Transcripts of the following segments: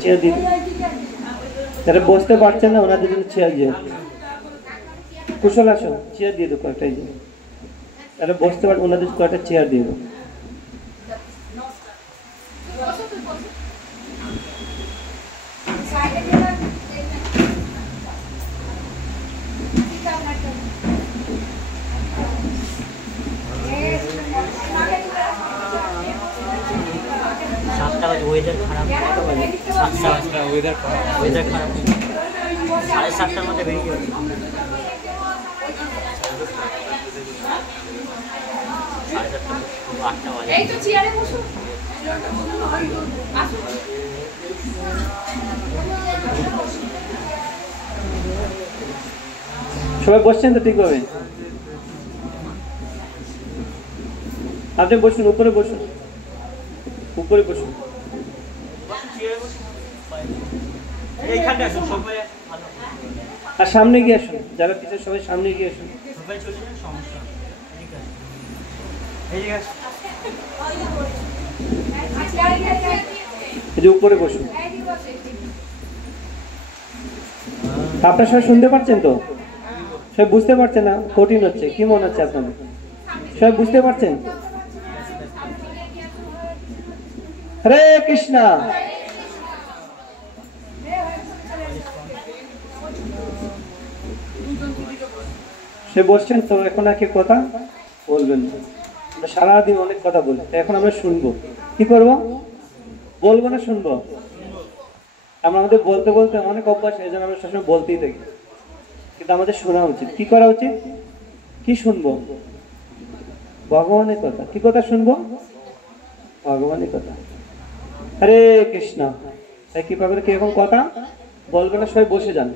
Chair দিন। যারা বসতে পারছেন না ওনাদের জন্য চেয়ার দিয়ে, কুশল আসন চেয়ার দিয়ে দেবো কয়েকটাই দিন। যারা বসতে পারেন ওনাদের কয়েকটা চেয়ার দিয়ে দেবো। ওয়েদার খারাপ, ওয়েদার খারাপ, 7:30টার মধ্যে বেরিয়ে যাবে। সবাই বসছেন তো ঠিকভাবে? আপনি বসুন, উপরে বসুন, উপরে বসুন। আর সামনে গিয়ে আসুন, যারা পিছনে সবাই সামনে গিয়ে আসুন। উপরে বসুন। আপনারা সবাই শুনতে পাচ্ছেন তো? সবাই বুঝতে পারছেন না? কঠিন হচ্ছে, কি মনে হচ্ছে আপনাদের? সবাই বুঝতে পারছেন? হরে কৃষ্ণ। সে বসছেন তো, এখন আর কি কথা বলবেন? আমরা সারাদিন অনেক কথা বলি, এখন আমরা শুনবো। কি করবো? বলবো না শুনবো? আমরা আমাদের বলতে বলতে অনেক অভ্যাস, এই জন্য আমরা সবসময় বলতেই থাকি, কিন্তু আমাদের শোনা উচিত। কি করা উচিত? কি শুনবো? ভগবানের কথা। কি কথা শুনবো? ভগবানের কথা। হরে কৃষ্ণ। তাই কি পাবে? কিরকম কথা বলবে না? সবাই বসে যান,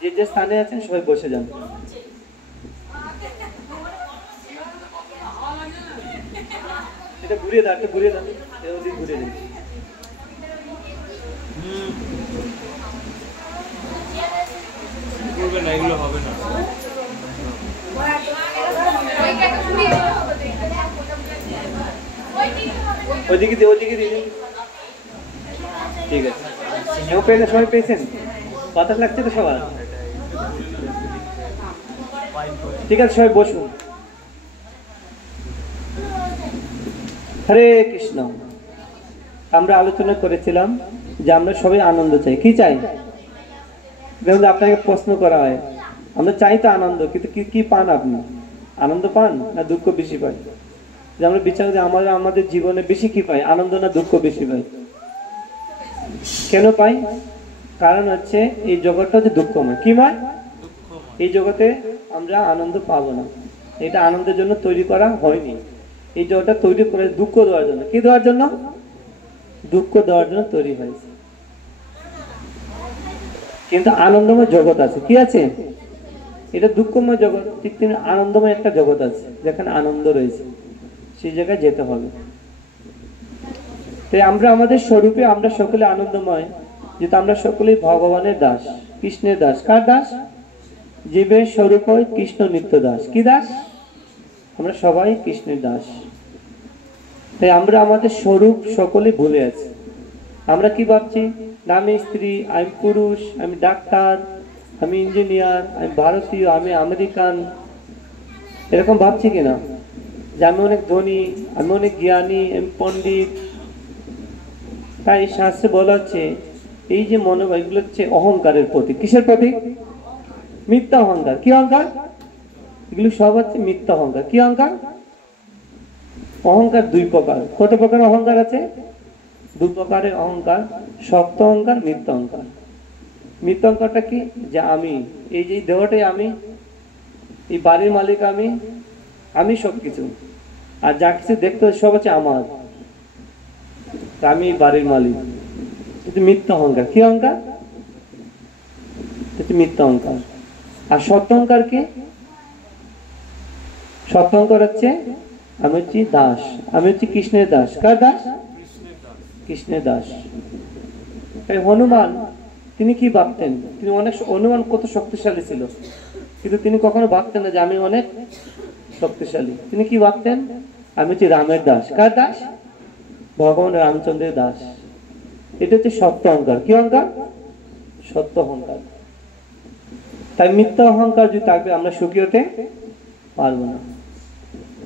যে যে স্থানে আছেন সবাই বসে যান। এটা ঘুরিয়ে দাও, একটা ঘুরিয়ে দাও, ওদিক ঘুরিয়ে দিন। না, এগুলো হবে না। ওইদিকে দিয়ে, ওইদিকে দিয়ে। ঠিক আছে, এও পেলে সবাই পেয়েছেন? বাতাস লাগছে তো সবার? ঠিক আছে, সবাই বসুন। হরে কৃষ্ণ। আমরা আলোচনা করেছিলাম যে আমরা সবাই আনন্দ চাই। কি চাই? দেখুন, আপনাকে প্রশ্ন করা হয়, আমরা চাই তো আনন্দ, কিন্তু কি কি পান আপনি? আনন্দ পান না দুঃখ বেশি পাই? যে আমরা বিচার যে আমরা আমাদের জীবনে বেশি কি পাই, আনন্দ না দুঃখ বেশি পাই? কেন পাই? কারণ হচ্ছে এই জগৎটা হচ্ছে দুঃখময়। কি ময়? এই জগতে আমরা আনন্দ পাবো না। এটা আনন্দের জন্য তৈরি করা হয়নি। এই জগৎটা তৈরি করে দুঃখ দেওয়ার জন্য। কি দেওয়ার জন্য? দুঃখ দেওয়ার জন্য তৈরি হয়েছে। কিন্তু আনন্দময় জগৎ আছে। কি আছে? এটা দুঃখময় জগৎ, ঠিক তেমনি আনন্দময় একটা জগৎ আছে, যেখানে আনন্দ রয়েছে। সেই জায়গায় যেতে হবে। তাই আমরা আমাদের স্বরূপে আমরা সকলে আনন্দময়, যেহেতু আমরা সকলেই ভগবানের দাস, কৃষ্ণের দাস। কার দাস? জীবের স্বরূপ হয় কৃষ্ণ নিত্য দাস। কি দাস? আমরা সবাই কৃষ্ণের দাস। তাই আমরা আমাদের স্বরূপ সকলে ভুলে আছি। আমরা কি ভাবছি? আমি স্ত্রী, আমি পুরুষ, আমি ডাক্তার, আমি ইঞ্জিনিয়ার, আমি ভারতীয়, আমি আমেরিকান, এরকম ভাবছি কিনা? যে আমি অনেক ধনী, আমি অনেক জ্ঞানী, আমি পণ্ডিত। তাই শাস্ত্রে বলা হচ্ছে এই যে মনোভাব, এগুলো হচ্ছে অহংকারের প্রতীক। কিসের প্রতীক? মিথ্যা অহংকার। কি অহংকার? এগুলো সব হচ্ছে মিথ্যা অহংকার। কি অহংকার? অহংকার দুই প্রকার। কত প্রকার অহংকার আছে? দু প্রকারের অহংকার, সত্য অহংকার, মিথ্যা অহংকার। মিথ্যা অহংকারটা কি? যে আমি, এই যে দেহটাই আমি, এই বাড়ির মালিক আমি, আমি সবকিছু, আর যা কিছু দেখতে সব হচ্ছে আমার, আমি বাড়ির মালিক। এটা মিথ্যা অহংকার। কি অহংকার? এটা মিথ্যা অহংকার। আর সত্য অহংকার কি? সত্য অহংকার হচ্ছে আমি হচ্ছি দাস, আমি হচ্ছি কৃষ্ণের দাস। কার দাস? কৃষ্ণের দাস। তাই হনুমান তিনি কি ভাবতেন? তিনি অনেক, হনুমান কত শক্তিশালী ছিল, কিন্তু তিনি কখনো ভাবতেন না যে আমি অনেক শক্তিশালী। তিনি কি ভাবতেন? আমি হচ্ছি রামের দাস। কার দাস? ভগবান রামচন্দ্রের দাস। এটা হচ্ছে সত্য অহংকার। কি অহংকার? সত্য অহংকার। তাই মিথ্যা অহংকার যদি থাকবে আমরা সুখী হতে পারবো না।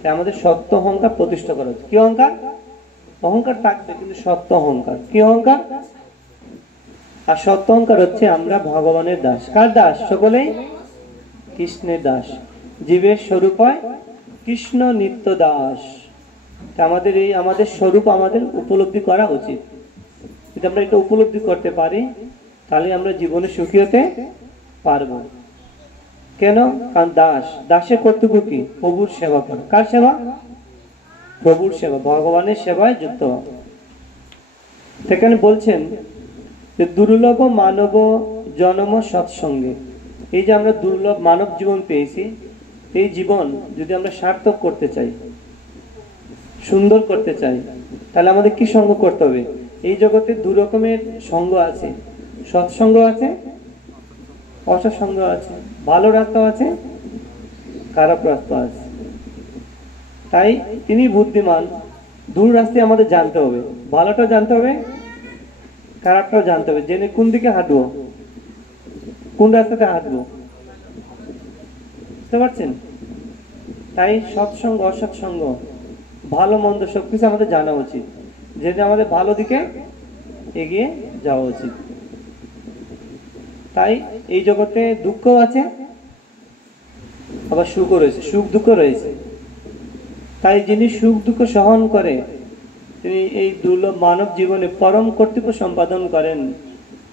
তাই আমাদের সত্য অহংকার প্রতিষ্ঠা করা হচ্ছে। কি অহংকার? অহংকার থাকবে কিন্তু সত্য অহংকার। কি অহংকার? আর সত্য অহংকার হচ্ছে আমরা ভগবানের দাস। কার দাস? সকলেই কৃষ্ণের দাস। জীবের স্বরূপ হয় কৃষ্ণ নিত্য দাস। আমাদের এই আমাদের স্বরূপ আমাদের উপলব্ধি করা উচিত। যদি আমরা এটা উপলব্ধি করতে পারি তাহলে আমরা জীবনে সুখী হতে পারবো। কেন? কারণ দাসের কর্তব্য কি? প্রভুর সেবা করা। কার সেবা? প্রভুর সেবা, ভগবানের সেবায় যুক্ত। সেখানে বলছেন যে দুর্লভ মানব জন্ম সৎসঙ্গে। এই যে আমরা দুর্লভ মানব জীবন পেয়েছি, এই জীবন যদি আমরা সার্থক করতে চাই, সুন্দর করতে চাই, তাহলে আমাদের কি সঙ্গ করতে হবে? এই জগতে দু রকমের সঙ্গ আছে, সৎসঙ্গ আছে, অসৎসঙ্গ আছে, ভালো রাস্তা আছে, খারাপ রাস্তা আছে। তাই তিনি বুদ্ধিমান, দূর রাস্তায় আমাদের জানতে হবে, ভালোটা জানতে হবে, খারাপটাও জানতে হবে, জেনে কোন দিকে হাঁটবো, কোন রাস্তাতে হাঁটবো, বুঝতে পারছেন? তাই সৎসঙ্গ অসৎসঙ্গ ভালো মন্দ সবকিছু আমাদের জানা উচিত, যেটা আমাদের ভালো দিকে এগিয়ে যাওয়া উচিত। তাই এই জগতে দুঃখ আছে, আবার সুখও রয়েছে, সুখ দুঃখ রয়েছে। তাই যিনি সুখ দুঃখ সহন করে, তিনি এই দুর্লভ মানব জীবনে পরম কর্তব্য সম্পাদন করেন,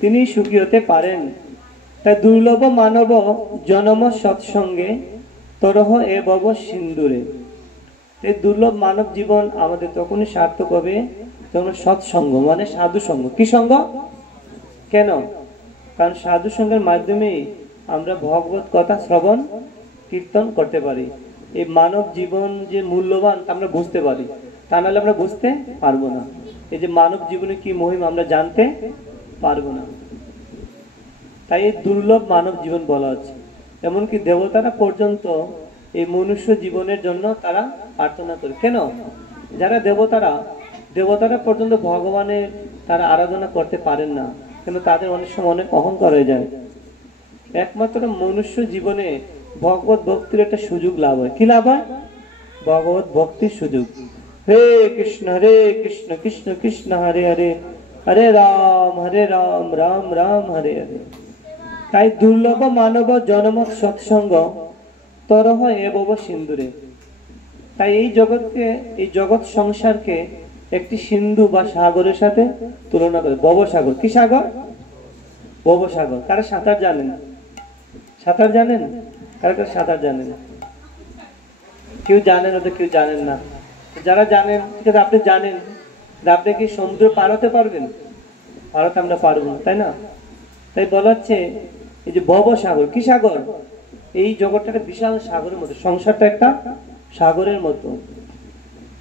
তিনি সুখী হতে পারেন। তাই দুর্লভ মানব জনম সৎসঙ্গে তরহ এ বব সিন্দুরে। এই দুর্লভ মানব জীবন আমাদের তখনই সার্থক হবে যখন সৎসঙ্গ মানে সাধু সঙ্গ। কি সঙ্গ? কেন? কারণ সাধু সঙ্গের মাধ্যমে আমরা ভগবত কথা শ্রবণ কীর্তন করতে পারি। এই মানব জীবন যে মূল্যবান তা আমরা বুঝতে পারি, তা নাহলে আমরা বুঝতে পারবো না। এই যে মানব জীবনে কি মহিমা আমরা জানতে পারবো না। তাই এই দুর্লভ মানব জীবন বলা হচ্ছে। এমনকি দেবতারা পর্যন্ত এই মনুষ্য জীবনের জন্য তারা প্রার্থনা করে। কেন? যারা দেবতারা পর্যন্ত ভগবানের তারা আরাধনা করতে পারেন না, কিন্তু তাদের অনেক সময় অনেক অহংকার হয়ে যায়। একমাত্র মনুষ্য জীবনে ভগবত ভক্তির একটা সুযোগ লাভ হয়। কি লাভ হয়? ভগবত ভক্তির সুযোগ। হে কৃষ্ণ কৃষ্ণ কৃষ্ণ হরে হরে, হরে রাম রাম রাম হরে হরে। তাই দুর্লভ মানব জনম সৎসঙ্গ তরহ এবব সিন্ধুরে। তাই এই জগৎকে, এই জগৎ সংসারকে একটি সিন্ধু বা সাগরের সাথে তুলনা করে। ভবসাগর। কি সাগর? ভবসাগর। কারা সাঁতার জানেন? সাঁতার জানেন? কারা কারা সাঁতার জানেন? কেউ জানেন না তো কেউ জানেন না। যারা জানেন, আপনি জানেন, আপনি কি সমুদ্র পার হতে পারবেন? পারতে আমরা পারবো না, তাই না? তাই বলা হচ্ছে এই যে ভবসাগর। কি সাগর? এই জগৎটা একটা বিশাল সাগরের মতো, সংসারটা একটা সাগরের মতো।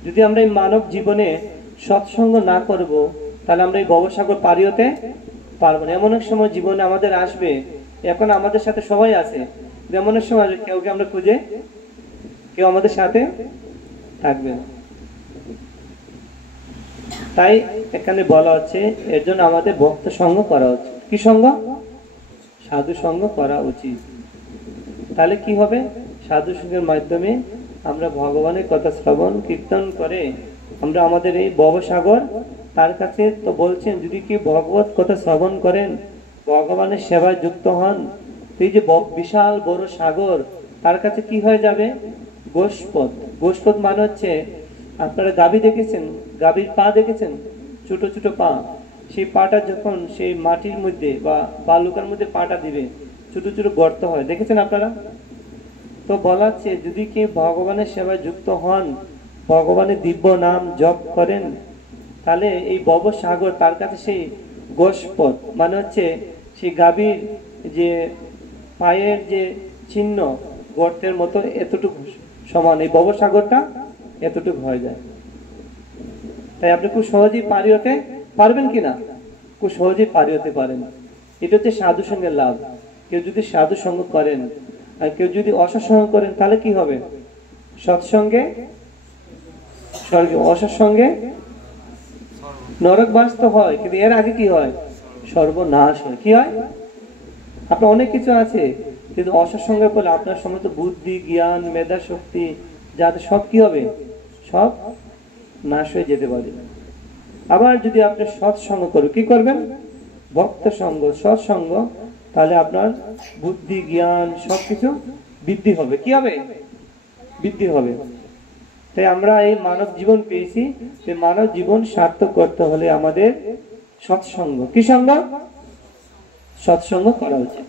যদি আমরা এই মানব জীবনে সৎসঙ্গ না করব, তাহলে আমরা এই ভবসাগর পারি হতে পারবো না। এমন এক সময় জীবনে আমাদের আসবে, এখন আমাদের সাথে সবাই আছে, যেমন এক সময় কেউকে আমরা খুঁজে কেউ আমাদের সাথে থাকবে না। তাই এখানে বলা হচ্ছে এর জন্য আমাদের ভক্ত সঙ্গ করা উচিত। কি সঙ্গ? সাধু সঙ্গ করা উচিত। তাহলে কি হবে? সাধু সঙ্গের মাধ্যমে আমরা ভগবানের কথা শ্রবণ কীর্তন করে আমরা আমাদের এই ভবসাগর, তার কাছে তো বলছেন যদি কি ভগবত কথা শ্রবণ করেন, ভগবানের সেবায় যুক্ত হন, এই যে বিশাল বড় সাগর, তার কাছে কি হয়ে যাবে? গোষ্পদ। গোষ্পদ মানে হচ্ছে, আপনারা গাভী দেখেছেন, গাভীর পা দেখেছেন, ছোট ছোট পা। সেই পাটা যখন সেই মাটির মধ্যে বা বালুকার মধ্যে পাটা দিবে, ছোট ছোট গর্ত হয়, দেখেছেন আপনারা? তো বলা হচ্ছে যদি কি ভগবানের সেবায় যুক্ত হন, ভগবানের দিব্য নাম জপ করেন, তাহলে এই ভবসাগর তার কাছে সেই গোষ্পদ মানে হচ্ছে সেই গাভীর যে পায়ের যে চিহ্ন, গর্তের মতো এতটুকু সমান এই ভবসাগরটা এতটুকু হয়ে যায়। তাই আপনি খুব সহজেই পারি হতে পারবেন কিনা? খুব সহজেই পারি হতে পারেন। এটা হচ্ছে সাধু সঙ্গের লাভ। কেউ যদি সাধু সঙ্গ করেন আর কেউ যদি অসৎসঙ্গ করেন, তাহলে কি হবে? সৎসঙ্গে স্বর্গে, অসৎসঙ্গে নরকবাস তো হয়, কিন্তু এর আগে কি হয়? সর্বনাশ হয়। কি হয়? আপনার অনেক কিছু আছে, কিন্তু অসৎসঙ্গের ফলে আপনার সমস্ত বুদ্ধি, জ্ঞান, মেধা শক্তি যাতে সব কি হবে? সব নাশ হয়ে যেতে পারে। আবার যদি আপনি সৎসঙ্গ করেন, কি করবেন? ভক্ত সঙ্গ, সৎসঙ্গ, তাহলে আপনার বুদ্ধি, জ্ঞান সবকিছু বৃদ্ধি হবে। কি হবে? বৃদ্ধি হবে। তাই আমরা এই মানব জীবন পেয়েছি, এই মানব জীবন সার্থক করতে হলে আমাদের সৎসঙ্গ, কি সঙ্গ? সৎসঙ্গ করা উচিত।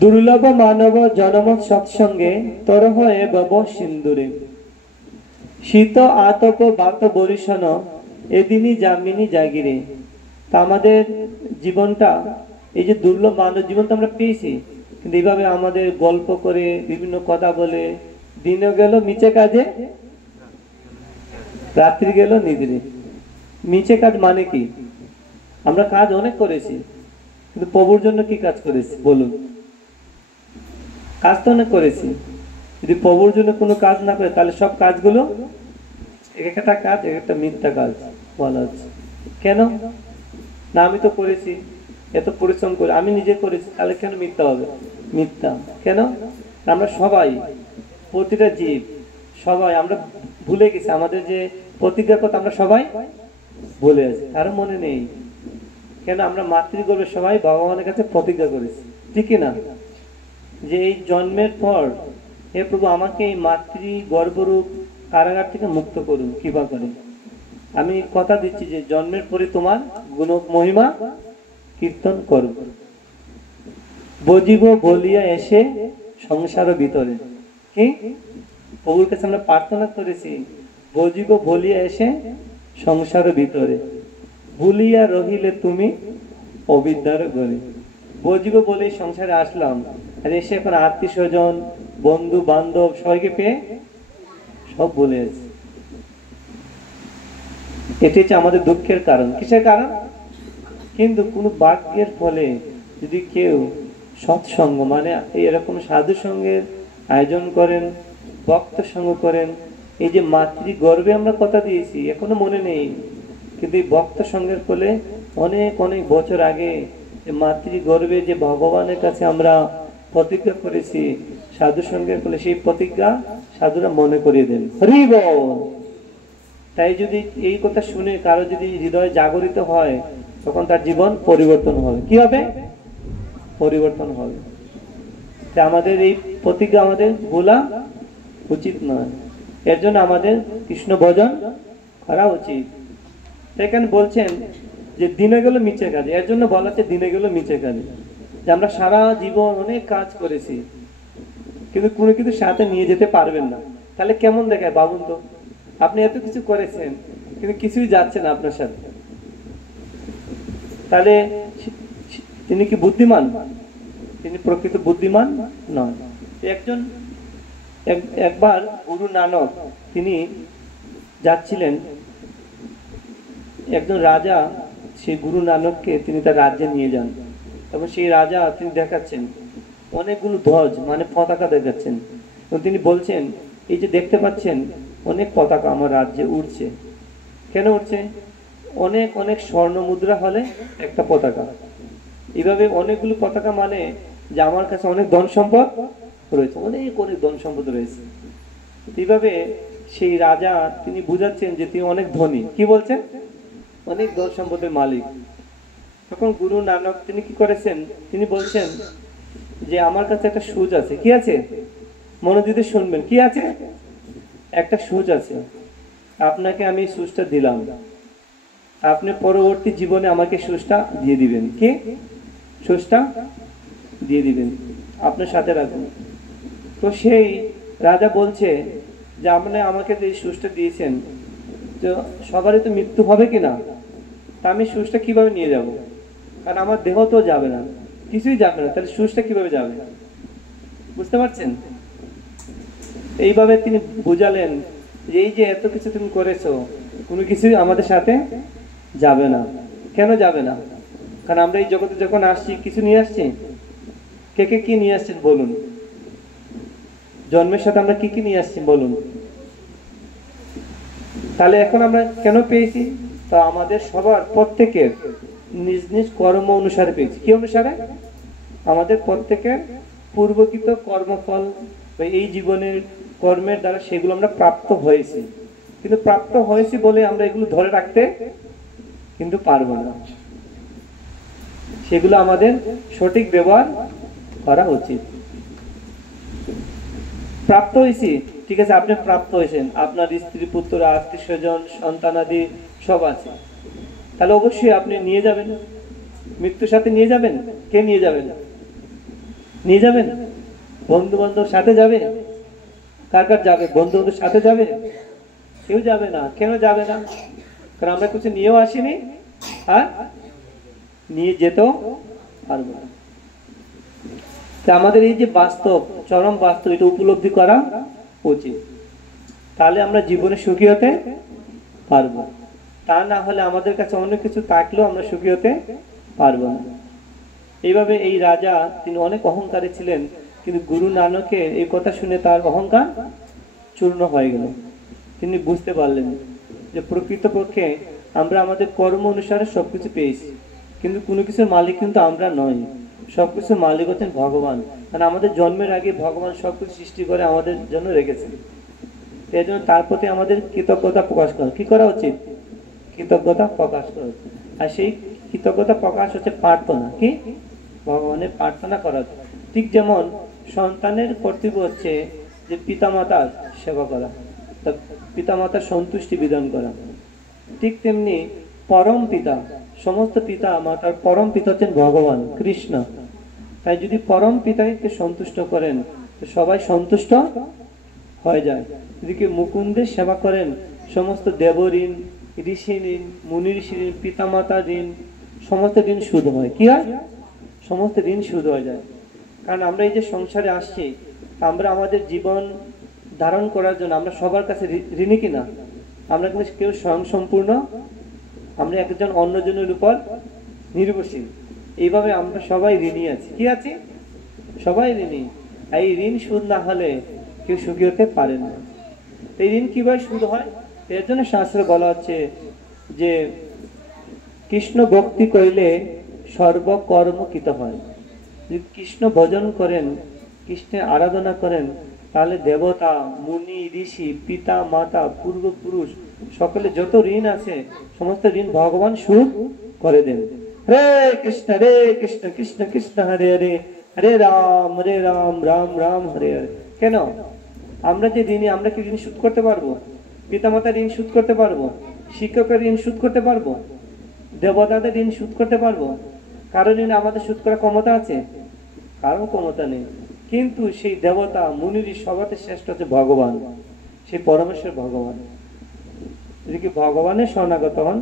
দুর্লভ মানব জনম সৎসঙ্গে তরহ বব সিন্দুরে, শীত আতপ বাত বরিশন এদিনই জামিনী জাগিরে। তা আমাদের জীবনটা, এই যে দুর্লভ মানব জীবন তো আমরা পেয়েছি, কিন্তু এইভাবে আমাদের গল্প করে, বিভিন্ন কথা বলে, দিনও গেল মিছে কাজে, রাত্রি গেল নিদ্রে। মিছে কাজ মানে কি? আমরা কাজ অনেক করেছি, কিন্তু প্রভুর জন্য কি কাজ করেছি বলুন? কাজ তো অনেক করেছি, যদি প্রভুর জন্য কোনো কাজ না করে, তাহলে সব কাজগুলো এক একটা কাজ, এক একটা মিথ্যা কাজ বলা হচ্ছে। কেন না? আমি তো করেছি, এত পরিশ্রম করে আমি নিজে করেছি, তাহলে কেন মিথ্যা হবে? মিথ্যা কেন? আমরা সবাই, প্রতিটা জীব, সবাই আমরা ভুলে গেছি আমাদের যে প্রতিজ্ঞার কথা, আমরা সবাই ভুলে আছি, কারো মনে নেই। কেন? আমরা মাতৃগর্ভে সবাই ভগবানের কাছে প্রতিজ্ঞা করেছি, ঠিক না? যে এই জন্মের পর হে প্রভু আমাকে এই মাতৃ গর্ভরূপ কারাগার থেকে মুক্ত করুন, কৃপা করুন। আমি কথা দিচ্ছি যে জন্মের পরে তোমার গুণ মহিমা কীর্তন করব। বজিব বলিয়া এসে সংসার ভিতরে, কি প্রভুর কাছে আমরা প্রার্থনা করেছি, বজিব বলিয়া এসে সংসার ভিতরে, ভুলিয়া রহিলে তুমি অবিদ্যার ঘরে। বজিব বলে সংসারে আসলাম, আর এসে এখন আত্মীয় স্বজন, বন্ধু বান্ধব সবাইকে পেয়ে সব ভুলে আছে। এটি হচ্ছে আমাদের দুঃখের কারণ। কিসের কারণ? কিন্তু কোন ভাগ্যের ফলে যদি কেউ সৎসঙ্গ মানে এরকম সাধু সঙ্গের আয়োজন করেন, ভক্ত সঙ্গ করেন, এই যে মাতৃ গর্ভে আমরা কথা দিয়েছি এখনো মনে নেই, কিন্তু এই ভক্ত সঙ্গের ফলে অনেক অনেক বছর আগে মাতৃ গর্ভে যে ভগবানের কাছে আমরা প্রতিজ্ঞা করেছি, সাধু সঙ্গের ফলে সেই প্রতিজ্ঞা সাধুরা মনে করিয়ে দেন। হরি বল। তাই যদি এই কথা শুনে কারো যদি হৃদয় জাগরিত হয়, তখন তার জীবন পরিবর্তন হবে। কি হবে? পরিবর্তন হবে। তাই আমাদের এই প্রতিজ্ঞা আমাদের ভোলা উচিত নয়। এর জন্য আমাদের কৃষ্ণ ভজন করা উচিত। এখানে বলছেন যে দিনে গেল মিছে কাজে, এর জন্য বলা হচ্ছে দিনে গেল মিছে কাজে, যে আমরা সারা জীবন অনেক কাজ করেছি, কিন্তু কোনো কিছু সাথে নিয়ে যেতে পারবেন না। তাহলে কেমন দেখায় ভাবুন তো? আপনি এত কিছু করেছেন, কিন্তু কিছুই যাচ্ছে না আপনার সাথে, তাহলে তিনি কি বুদ্ধিমান? তিনি প্রকৃত বুদ্ধিমান নয়। একবার গুরু নানক তিনি যাচ্ছিলেন, একজন রাজা সেই গুরু নানককে তিনি তার রাজ্যে নিয়ে যান, এবং সেই রাজা তিনি দেখাচ্ছেন অনেকগুলো ধ্বজ মানে পতাকা দেখাচ্ছেন, এবং তিনি বলছেন এই যে দেখতে পাচ্ছেন অনেক পতাকা আমার রাজ্যে উঠছে। কেন উঠছে? অনেক অনেক স্বর্ণ মুদ্রা হলে একটা পতাকা, এইভাবে অনেকগুলো পতাকা মানে যে আমার কাছে অনেক ধন সম্পদ রয়েছে, অনেক অনেক ধন সম্পদ রয়েছে। এইভাবে সেই রাজা তিনি বুঝাচ্ছেন যে তিনি অনেক ধনী। কি বলছেন? অনেক ধন সম্পদের মালিক। তখন গুরু নানক তিনি কি করেছেন? তিনি বলছেন যে আমার কাছে একটা সুচ আছে। কি আছে? মনোযোগ দিয়ে শুনবেন। কি আছে? একটা সুচ আছে, আপনাকে আমি সুচটা দিলাম, আপনি পরবর্তী জীবনে আমাকে সুচটা দিয়ে দিবেন। কি? সুচটা দিয়ে দিবেন, আপনার সাথে রাখবেন। তো সেই রাজা বলছে যে আপনি আমাকে যে সুচটা দিয়েছেন, তো সবারই তো মৃত্যু হবে কিনা, তা আমি সুচটা কিভাবে নিয়ে যাব? কারণ আমার দেহ তো যাবে না, কিছুই যাবে না, তাহলে সুচটা কিভাবে যাবে? বুঝতে পারছেন? এইভাবে তিনি বুঝালেন যে এই যে এত কিছু তুমি করেছো, কোনো কিছুই আমাদের সাথে যাবে না। কেন যাবে না? কারণ আমরা এই জগতে যখন আসছি কিছু নিয়ে আসছি। কে কে কি নিয়ে আসছেন বলুন? জন্মের সাথে আমরা কি কি নিয়ে আসছি বলুন? তাহলে এখন আমরা কেন পেয়েছি? তো আমাদের সবার প্রত্যেকের নিজ নিজ কর্ম অনুসারে পেয়েছি। কি অনুসারে? আমাদের প্রত্যেকের পূর্বকৃত কর্মফল বা এই জীবনের কর্মের দ্বারা সেগুলো আমরা প্রাপ্ত হয়েছি, কিন্তু প্রাপ্ত হয়েছি বলে আমরা এগুলো ধরে রাখতে কিন্তু পারবো না। সেগুলো আমাদের সঠিক ব্যবহার করা উচিত। প্রাপ্ত হয়েছি, ঠিক আছে, আপনি প্রাপ্ত হয়েছেন, আপনার স্ত্রী পুত্র আত্মীয় স্বজন সন্তানাদি সব আছে, তাহলে অবশ্যই আপনি নিয়ে যাবেন, মৃত্যুর সাথে নিয়ে যাবেন। কে নিয়ে যাবেন? নিয়ে যাবেন? বন্ধু বান্ধব সাথে যাবে? কার কার যাবে? বন্ধু বান্ধব সাথে যাবে? কেউ যাবে না। কেন যাবে না? কারণ আমরা কিছু নিয়েও আসিনি, আর নিয়ে যেতেও পারবো না। আমাদের এই যে বাস্তব, চরম বাস্তব, এটা উপলব্ধি করা উচিত, তাহলে আমরা জীবনে সুখী হতে পারবো। তা না হলে আমাদের কাছে অনেক কিছু থাকলেও আমরা সুখী হতে পারবো না। এইভাবে এই রাজা, তিনি অনেক অহংকারী ছিলেন, কিন্তু গুরু নানকের এই কথা শুনে তার অহংকার চূর্ণ হয়ে গেল। তিনি বুঝতে পারলেন যে প্রকৃতপক্ষে আমরা আমাদের কর্ম অনুসারে সবকিছু পেয়েছি, কিন্তু কোনো কিছুর মালিক কিন্তু আমরা নই, সবকিছুর মালিক হচ্ছেন ভগবান। কারণ আমাদের জন্মের আগে ভগবান সবকিছু সৃষ্টি করে আমাদের জন্য রেখেছেন। এই জন্য তার প্রতি আমাদের কৃতজ্ঞতা প্রকাশ করা, কি করা উচিত? কৃতজ্ঞতা প্রকাশ করা উচিত। আর সেই কৃতজ্ঞতা প্রকাশ হচ্ছে প্রার্থনা। কি? ভগবানের প্রার্থনা করা উচিত। ঠিক যেমন সন্তানের কর্তব্য হচ্ছে যে পিতামাতার সেবা করা, পিতামাতার সন্তুষ্টি বিধান করা, ঠিক তেমনি পরম পিতা, সমস্ত পিতা মাতার পরম পিতা হচ্ছেন ভগবান কৃষ্ণ। তাই যদি পরম পিতাকে সন্তুষ্ট করেন তো সবাই সন্তুষ্ট হয়ে যায়। যদি কেউ মুকুন্দের সেবা করেন, সমস্ত দেব ঋণ, ঋষি ঋণ, মুনি ঋষি ঋণ, পিতা মাতা ঋণ, সমস্ত ঋণ শুধু হয়। কি হয়? সমস্ত ঋণ শুধু হয়ে যায়। কারণ আমরা এই যে সংসারে আসছি, আমরা আমাদের জীবন ধারণ করার জন্য আমরা সবার কাছে ঋণী কিনা? আমরা কিন্তু কেউ স্বয়ং সম্পূর্ণ, আমরা একজন অন্যজনের উপর নির্ভরশীল। এইভাবে আমরা সবাই ঋণী আছি। কি আছি? সবাই ঋণী। এই ঋণ শোধ না হলে কেউ সুখী হতে পারে না। এই ঋণ কিভাবে শোধ হয়? এর জন্য শাস্ত্রে বলা হচ্ছে যে কৃষ্ণ ভক্তি করিলে সর্বকর্ম কৃত হয়। যদি কৃষ্ণ ভজন করেন, কৃষ্ণের আরাধনা করেন, তাহলে দেবতা, মুনি, ঋষি, পিতা মাতা, পূর্বপুরুষ সকলে যত ঋণ আছে সমস্ত ঋণ ভগবান শোধ করে দেন। হরে কৃষ্ণ কৃষ্ণ কৃষ্ণ হরে হরে, হরে রাম রাম রাম হরে হরে। কেন? আমরা যে ঋণী, আমরা কি ঋণ শোধ করতে পারবো? পিতা মাতার ঋণ শোধ করতে পারবো? শিক্ষকের ঋণ শোধ করতে পারবো? দেবতাদের ঋণ শোধ করতে পারবো? কারো ঋণ আমাদের শোধ করার ক্ষমতা আছে? কারো ক্ষমতা নেই। কিন্তু সেই দেবতা মুনির সবাতে শ্রেষ্ঠ হচ্ছে ভগবান, সেই পরমেশ্বর ভগবান। যদি কি ভগবানের শরণাগত হন,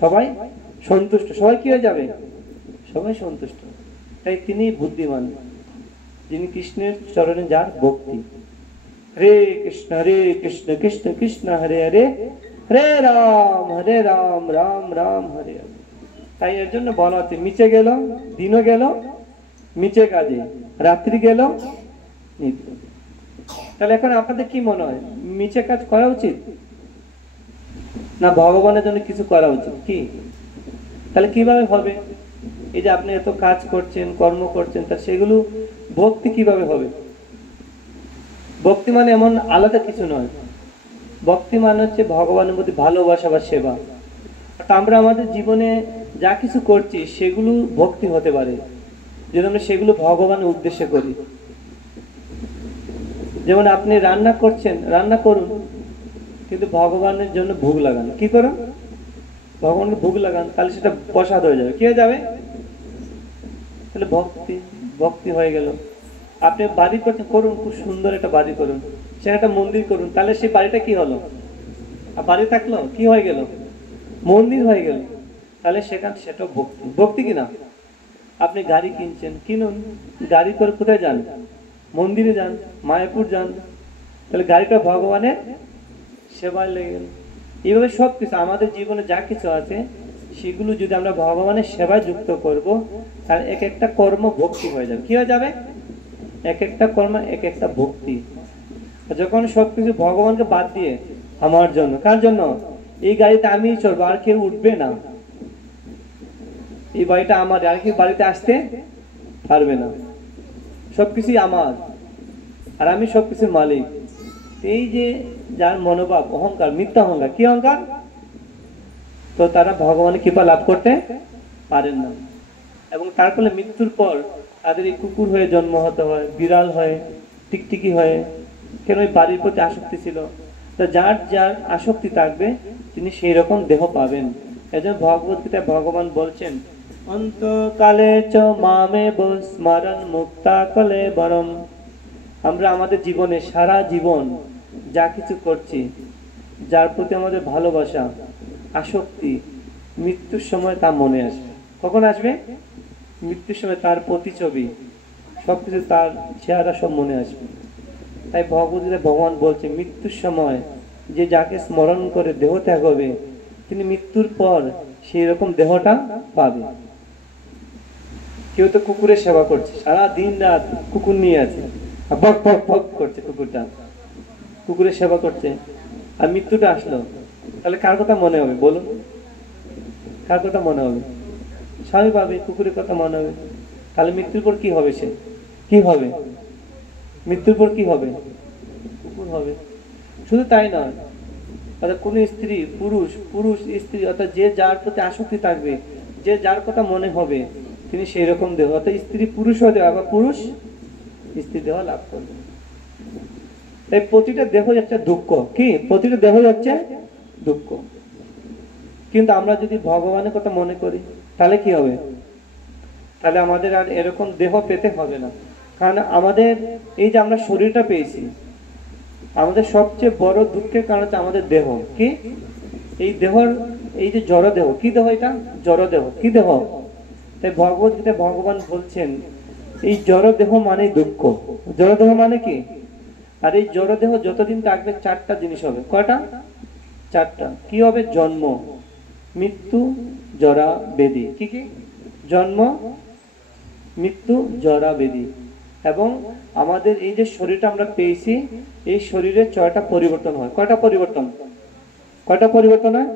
সবাই সন্তুষ্ট। সবাই কি হয়ে যাবে? সবাই সন্তুষ্ট। তাই তিনি বুদ্ধিমান, যিনি কৃষ্ণের চরণে যার ভক্তি। হরে কৃষ্ণ কৃষ্ণ কৃষ্ণ হরে হরে, হরে রাম রাম রাম হরে হরে। তাই এর জন্য বলা হচ্ছে মিচে গেল দিনও গেল মিচে কাজে, রাত্রি গেল নিত্য। তাহলে এখন আপনাদের কি মনে হয়, মিচে কাজ করা উচিত না ভগবানের জন্য কিছু করা উচিত? কি? তাহলে কিভাবে হবে? এই যে আপনি এত কাজ করছেন, কর্ম করছেন, তা সেগুলো ভক্তি কিভাবে হবে? ভক্তি মানে এমন আলাদা কিছু নয়। ভক্তি মানে হচ্ছে ভগবানের প্রতি ভালোবাসা বা সেবা। আমরা আমাদের জীবনে যা কিছু করছি সেগুলো ভক্তি হতে পারে যদি আমরা সেগুলো ভগবানের উদ্দেশ্যে করি। যেমন আপনি রান্না করছেন, রান্না করুন, কিন্তু ভগবানের জন্য ভোগ লাগান। কি করুন? ভগবানকে ভোগ লাগান, তাহলে সেটা প্রসাদ হয়ে যাবে। কি হয়ে যাবে? তাহলে ভক্তি হয়ে গেল। আপনি বাড়ি করছেন, করুন, খুব সুন্দর একটা বাড়ি করুন, সে একটা মন্দির করুন, তাহলে সেই বাড়িটা কি হলো? আর বাড়ি থাকলো, কি হয়ে গেল? মন্দির হয়ে গেল। তাহলে সেটা ভক্তি। ভক্তি কিনা? আপনি গাড়ি কিনছেন, কিনুন, গাড়ি করে কোথায় যান? মন্দিরে যান, মায়াপুর যান, তাহলে গাড়িটা ভগবানের সেবায় লেগে গেল। এইভাবে সবকিছু আমাদের জীবনে যা কিছু আছে সেগুলো যদি আমরা ভগবানের সেবায় যুক্ত করব, তাহলে এক একটা কর্ম ভক্তি হয়ে যাবে। কি হয়ে যাবে? এক একটা কর্ম এক একটা ভক্তি। যখন সবকিছু ভগবানকে বাদ দিয়ে আমার জন্য, কার জন্য? এই গাড়িতে আমি চলবো, আর কেউ উঠবে না, এই বাড়িটা আমার, আর কেউ বাড়িতে আসতে পারবে না, সবকিছুই আমার, আর আমি সবকিছুর মালিক। এই যে যার মনোভাব, অহংকার, মিথ্যা অহংকার, কি অহংকার, তো তারা ভগবানের কৃপা লাভ করতে পারেন না। এবং তার ফলে মৃত্যুর পর তাদের এই কুকুর হয়ে জন্ম হতে হয়, বিড়াল হয়ে, টিকটিকি হয়ে, কেন ওই বাড়ির প্রতি আসক্তি ছিল। তো যার যার আসক্তি থাকবে তিনি সেই রকম দেহ পাবেন। এজন্য ভগবত গীতায় ভগবান বলছেন, অন্তকালে চ মামেব স্মরণ মুক্তা কলে বরম। আমরা আমাদের জীবনে সারা জীবন যা কিছু করছি, যার প্রতি আমাদের ভালোবাসা, আসক্তি, মৃত্যুর সময় তা মনে আসবে। কখন আসবে? মৃত্যুর সময় তার প্রতিছবি, সবকিছু, তার চেহারা সব মনে আসবে। তাই ভগবদ্গীতায় ভগবান বলছে, মৃত্যুর সময় যে যাকে স্মরণ করে দেহ ত্যাগ হবে, তিনি মৃত্যুর পর সেই রকম দেহটা পাবে। কেউ তো কুকুরের সেবা করছে, সারা দিন রাত কুকুর নিয়ে আছে, ভক ভক ভক করছে কুকুরটা, কুকুরের সেবা করছে, আর মৃত্যুটা আসলো, তাহলে কার কথা মনে হবে বলুন? কার কথা মনে হবে? স্বাভাবিকভাবে কুকুরের কথা মনে হবে। তাহলে মৃত্যুর পর কি হবে? সে কি হবে? মৃত্যুর পর কি হবে? কুকুর হবে। শুধু তাই নয়, অর্থাৎ কোন স্ত্রী, পুরুষ, পুরুষ স্ত্রী, অর্থাৎ যে যার প্রতি আসক্তি থাকবে, যে যার কথা মনে হবে, তিনি সেই রকম দেহ, অর্থাৎ স্ত্রী পুরুষ হয়ে যাবে, আবার পুরুষ স্ত্রী দেহ লাভ করবে। এই প্রতিটা দেহ যাচ্ছে দুঃখ। কি? প্রতিটা দেহ যাচ্ছে দুঃখ। কিন্তু আমরা যদি ভগবানের কথা মনে করি, তাহলে কি হবে? তাহলে আমাদের আর এরকম দেহ পেতে হবে না। কারণ আমাদের এই যে আমরা শরীরটা পেয়েছি, আমাদের সবচেয়ে বড় দুঃখের কারণ হচ্ছে আমাদের দেহ। কি? এই দেহর, এই যে জড় দেহ, কি দেহ এটা? জড় দেহ। কি দেহ? তাই ভগবত গীতায় ভগবান বলছেন, এই জড় দেহ মানে দুঃখ। জড় দেহ মানে কি? আর এই জড় দেহ যতদিন থাকবে, চারটা জিনিস হবে। কয়টা? চারটা। কি হবে? জন্ম, মৃত্যু, জরা, ব্যাধি। কি কি? জন্ম, মৃত্যু, জরা, ব্যাধি। এবং আমাদের এই যে শরীরটা আমরা পেয়েছি, এই শরীরে 6টা পরিবর্তন হয়। কয়টা পরিবর্তন? কয়টা পরিবর্তন হয়?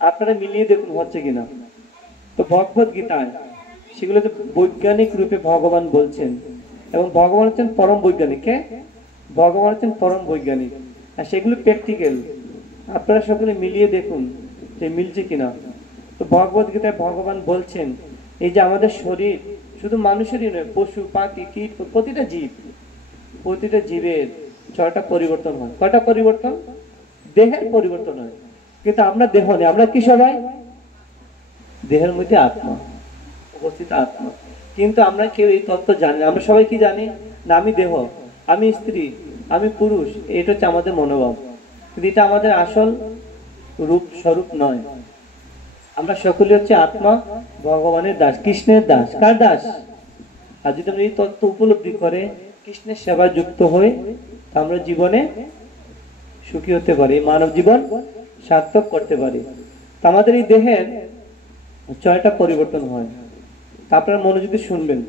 আপনারা মিলিয়ে দেখুন হচ্ছে কিনা। তো ভগবত গীতায় সেগুলোতে বৈজ্ঞানিক রূপে ভগবান বলছেন, এবং ভগবান হচ্ছেন পরম বৈজ্ঞানিক। কে? ভগবান হচ্ছেন পরম বৈজ্ঞানিক, আর সেগুলো প্র্যাকটিক্যাল। আপনারা সকলে মিলিয়ে দেখুন যে মিলছে কিনা। তো ভগবত গীতায় ভগবান বলছেন, এই যে আমাদের শরীর, শুধু মানুষেরই নয়, পশু, পাখি, কীট, প্রতিটা জীব, প্রতিটা জীবের 6টা পরিবর্তন হয়। কয়টা পরিবর্তন? দেহের পরিবর্তন হয়। কিন্তু আমরা দেহ নেই, আমরা কি সবাই? দেহের মধ্যে আত্মা, উপস্থিত আত্মা। কিন্তু আমরা কেউ এই তত্ত্ব জানি না। আমরা সবাই কি জানি? না আমি দেহ, আমি স্ত্রী, আমি পুরুষ। এটা হচ্ছে আমাদের মনোভাব, কিন্তু এটা আমাদের আসল রূপ স্বরূপ নয়। আমরা সকলে হচ্ছে আত্মা, ভগবানের দাস, কৃষ্ণের দাস। কার দাস? আর যদি আমরা এই তত্ত্ব উপলব্ধি করে কৃষ্ণের সেবায় যুক্ত হই, আমরা জীবনে সুখী হতে পারি, মানব জীবন সার্থক করতে পারি। আমাদের এই দেহের 6টা পরিবর্তন হয়। আপনারা মনোযোগে শুনবেন,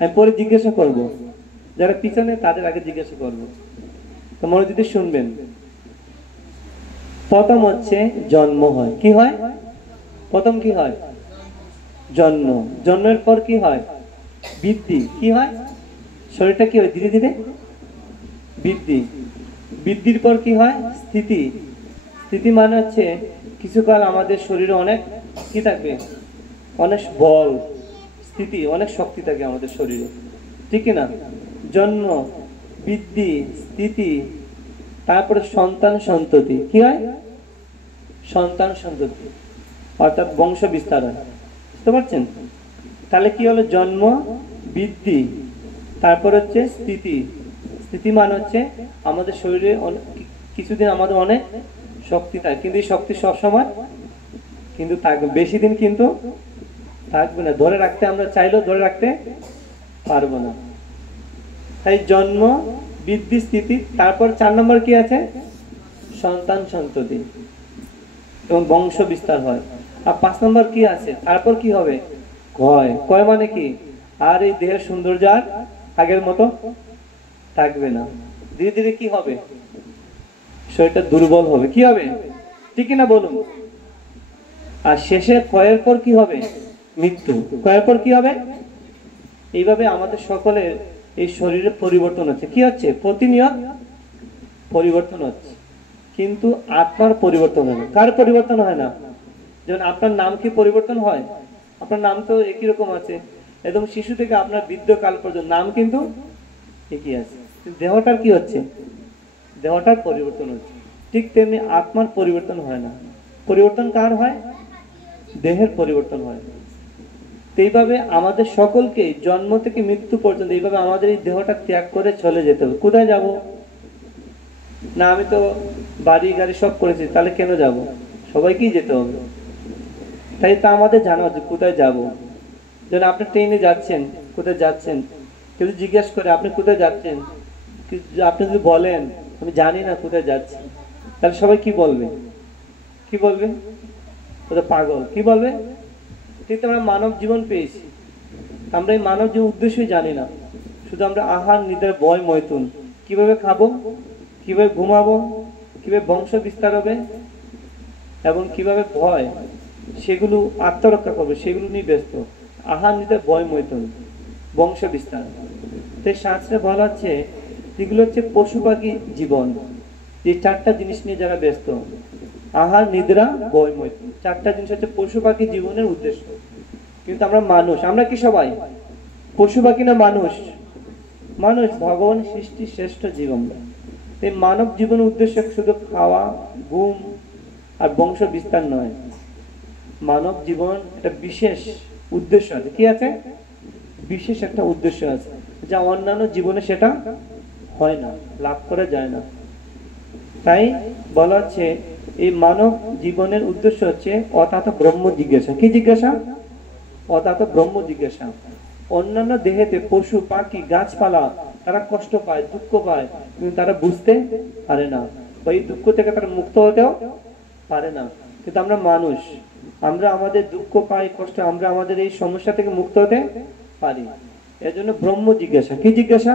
আমি পরে জিজ্ঞাসা করব, যারা পিছনে তাদের আগে জিজ্ঞাসা করব, তো মনোযোগে শুনবেন। প্রথম হচ্ছে জন্ম হয়। কি হয়? প্রথম কি হয়? জন্ম। জন্মের পর কি হয়? বৃদ্ধি। কি হয়? শরীরটা কি হয়? ধীরে ধীরে বৃদ্ধি। বৃদ্ধির পর কি হয়? স্থিতি। স্থিতি মানে হচ্ছে কিছুকাল আমাদের শরীরে অনেক কি থাকবে? অনেক বল, স্থিতি, অনেক শক্তি থাকে আমাদের শরীরে, ঠিক না? জন্ম, বৃদ্ধি, স্থিতি, তারপরে সন্তান সন্ততি। কি হয়? সন্তান সন্ততি, অর্থাৎ বংশ বিস্তার হয়। বুঝতে পারছেন? তাহলে কি হলো? জন্ম, বৃদ্ধি, তারপর হচ্ছে স্থিতি। স্থিতি মানে হচ্ছে আমাদের শরীরে কিছুদিন আমাদের অনেক শক্তি থাকে, কিন্তু এই শক্তি সবসময় কিন্তু থাকবে, বেশি দিন কিন্তু থাকবে না। ধরে রাখতে আমরা চাইলেও ধরে রাখতে পারবো না। তাই জন্ম, বৃদ্ধি, স্থিতি, তারপর 4 নম্বর কি আছে? সন্তান সন্ততি এবং বংশ বিস্তার হয়। আর 5 নম্বর কি আছে? তারপর কি হবে? ক্ষয়। ক্ষয় মানে কি? আর এই দেহের সৌন্দর্য আর আগের মতো থাকবে না। ধীরে ধীরে কি হবে? শরীরটা দুর্বল হবে। কি হবে? ঠিক না বলুন? আর শেষে ক্ষয়ের পর কি হবে? মৃত্যু। ক্ষয়ের পর কি হবে? এইভাবে আমাদের সকলের এই শরীরে পরিবর্তন হচ্ছে। কি হচ্ছে? প্রতিনিয়ত পরিবর্তন হচ্ছে, কিন্তু আত্মার পরিবর্তন হয় না। কার পরিবর্তন হয় না? যেমন আপনার নাম কি পরিবর্তন হয়? আপনার নাম তো একই রকম আছে, একদম শিশু থেকে আপনার বৃদ্ধকাল পর্যন্ত নাম কিন্তু একই আছে। দেহটার কি হচ্ছে? দেহটার পরিবর্তন হচ্ছে। ঠিক তেমনি আত্মার পরিবর্তন হয় না। পরিবর্তন কার হয়? দেহের পরিবর্তন হয়। এইভাবে আমাদের সকলকে জন্ম থেকে মৃত্যু পর্যন্ত এইভাবে আমাদের এই দেহটা ত্যাগ করে চলে যেতে হবে। কোথায় যাব? না আমি তো বাড়ি গাড়ি সব করেছি, তাহলে কেন যাব? সবাইকেই যেতে হবে। তাই তা আমাদের জানা উচিত কোথায় যাব। যেন আপনি ট্রেনে যাচ্ছেন, কোথায় যাচ্ছেন, কেউ জিজ্ঞাসা করে আপনি কোথায় যাচ্ছেন, আপনি যদি বলেন আমি জানি না কোথায় যাচ্ছি, তাহলে সবাই কি বলবে? কি বলবে? ওটা পাগল। কি বলবে? ঠিক আমরা মানব জীবন পেয়েছি, আমরা এই মানব জীবন উদ্দেশ্যই জানি না। শুধু আমরা আহার নিদ্রা ভয় মৈথুন, কিভাবে খাবো, কিভাবে ঘুমাবো, কিভাবে বংশ বিস্তার হবে এবং কিভাবে ভয় সেগুলো আত্মরক্ষা করবে, সেগুলো নিয়ে ব্যস্ত। আহার নিদ্রা ভয় মৈথুন, বংশ বিস্তার। তাই শাস্ত্রে বলা হচ্ছে যেগুলো হচ্ছে পশু পাখি জীবন, যে চারটা জিনিস নিয়ে যারা ব্যস্ত, আহার নিদ্রা ভয় মৈথুন, চারটা জিনিস হচ্ছে পশু পাখি জীবনের উদ্দেশ্য। কিন্তু আমরা মানুষ, আমরা কি সবাই পশু পাখি না মানুষ? মানুষ ভগবান সৃষ্টি শ্রেষ্ঠ জীবন। এই মানব জীবনের উদ্দেশ্য শুধু খাওয়া, ঘুম আর বংশ বিস্তার নয়। মানব জীবন একটা বিশেষ উদ্দেশ্য আছে। কি আছে? বিশেষ একটা উদ্দেশ্য আছে, যা অন্যান্য জীবনে সেটা হয় না, লাভ করা যায় না। তাই বলা হচ্ছে এই মানব জীবনের উদ্দেশ্য হচ্ছে অথাত ব্রহ্ম জিজ্ঞাসা। কি জিজ্ঞাসা? অথাত ব্রহ্ম জিজ্ঞাসা। অন্যান্য দেহেতে পশু পাখি গাছপালা তারা কষ্ট পায়, দুঃখ পায়, কিন্তু তারা বুঝতে পারে না, বা এই দুঃখ থেকে তারা মুক্ত হতেও পারে না। কিন্তু আমরা মানুষ, আমরা আমাদের দুঃখ পাই, কষ্ট, আমরা আমাদের এই সমস্যা থেকে মুক্ত হতে পারি। এর জন্য ব্রহ্ম জিজ্ঞাসা। কি জিজ্ঞাসা?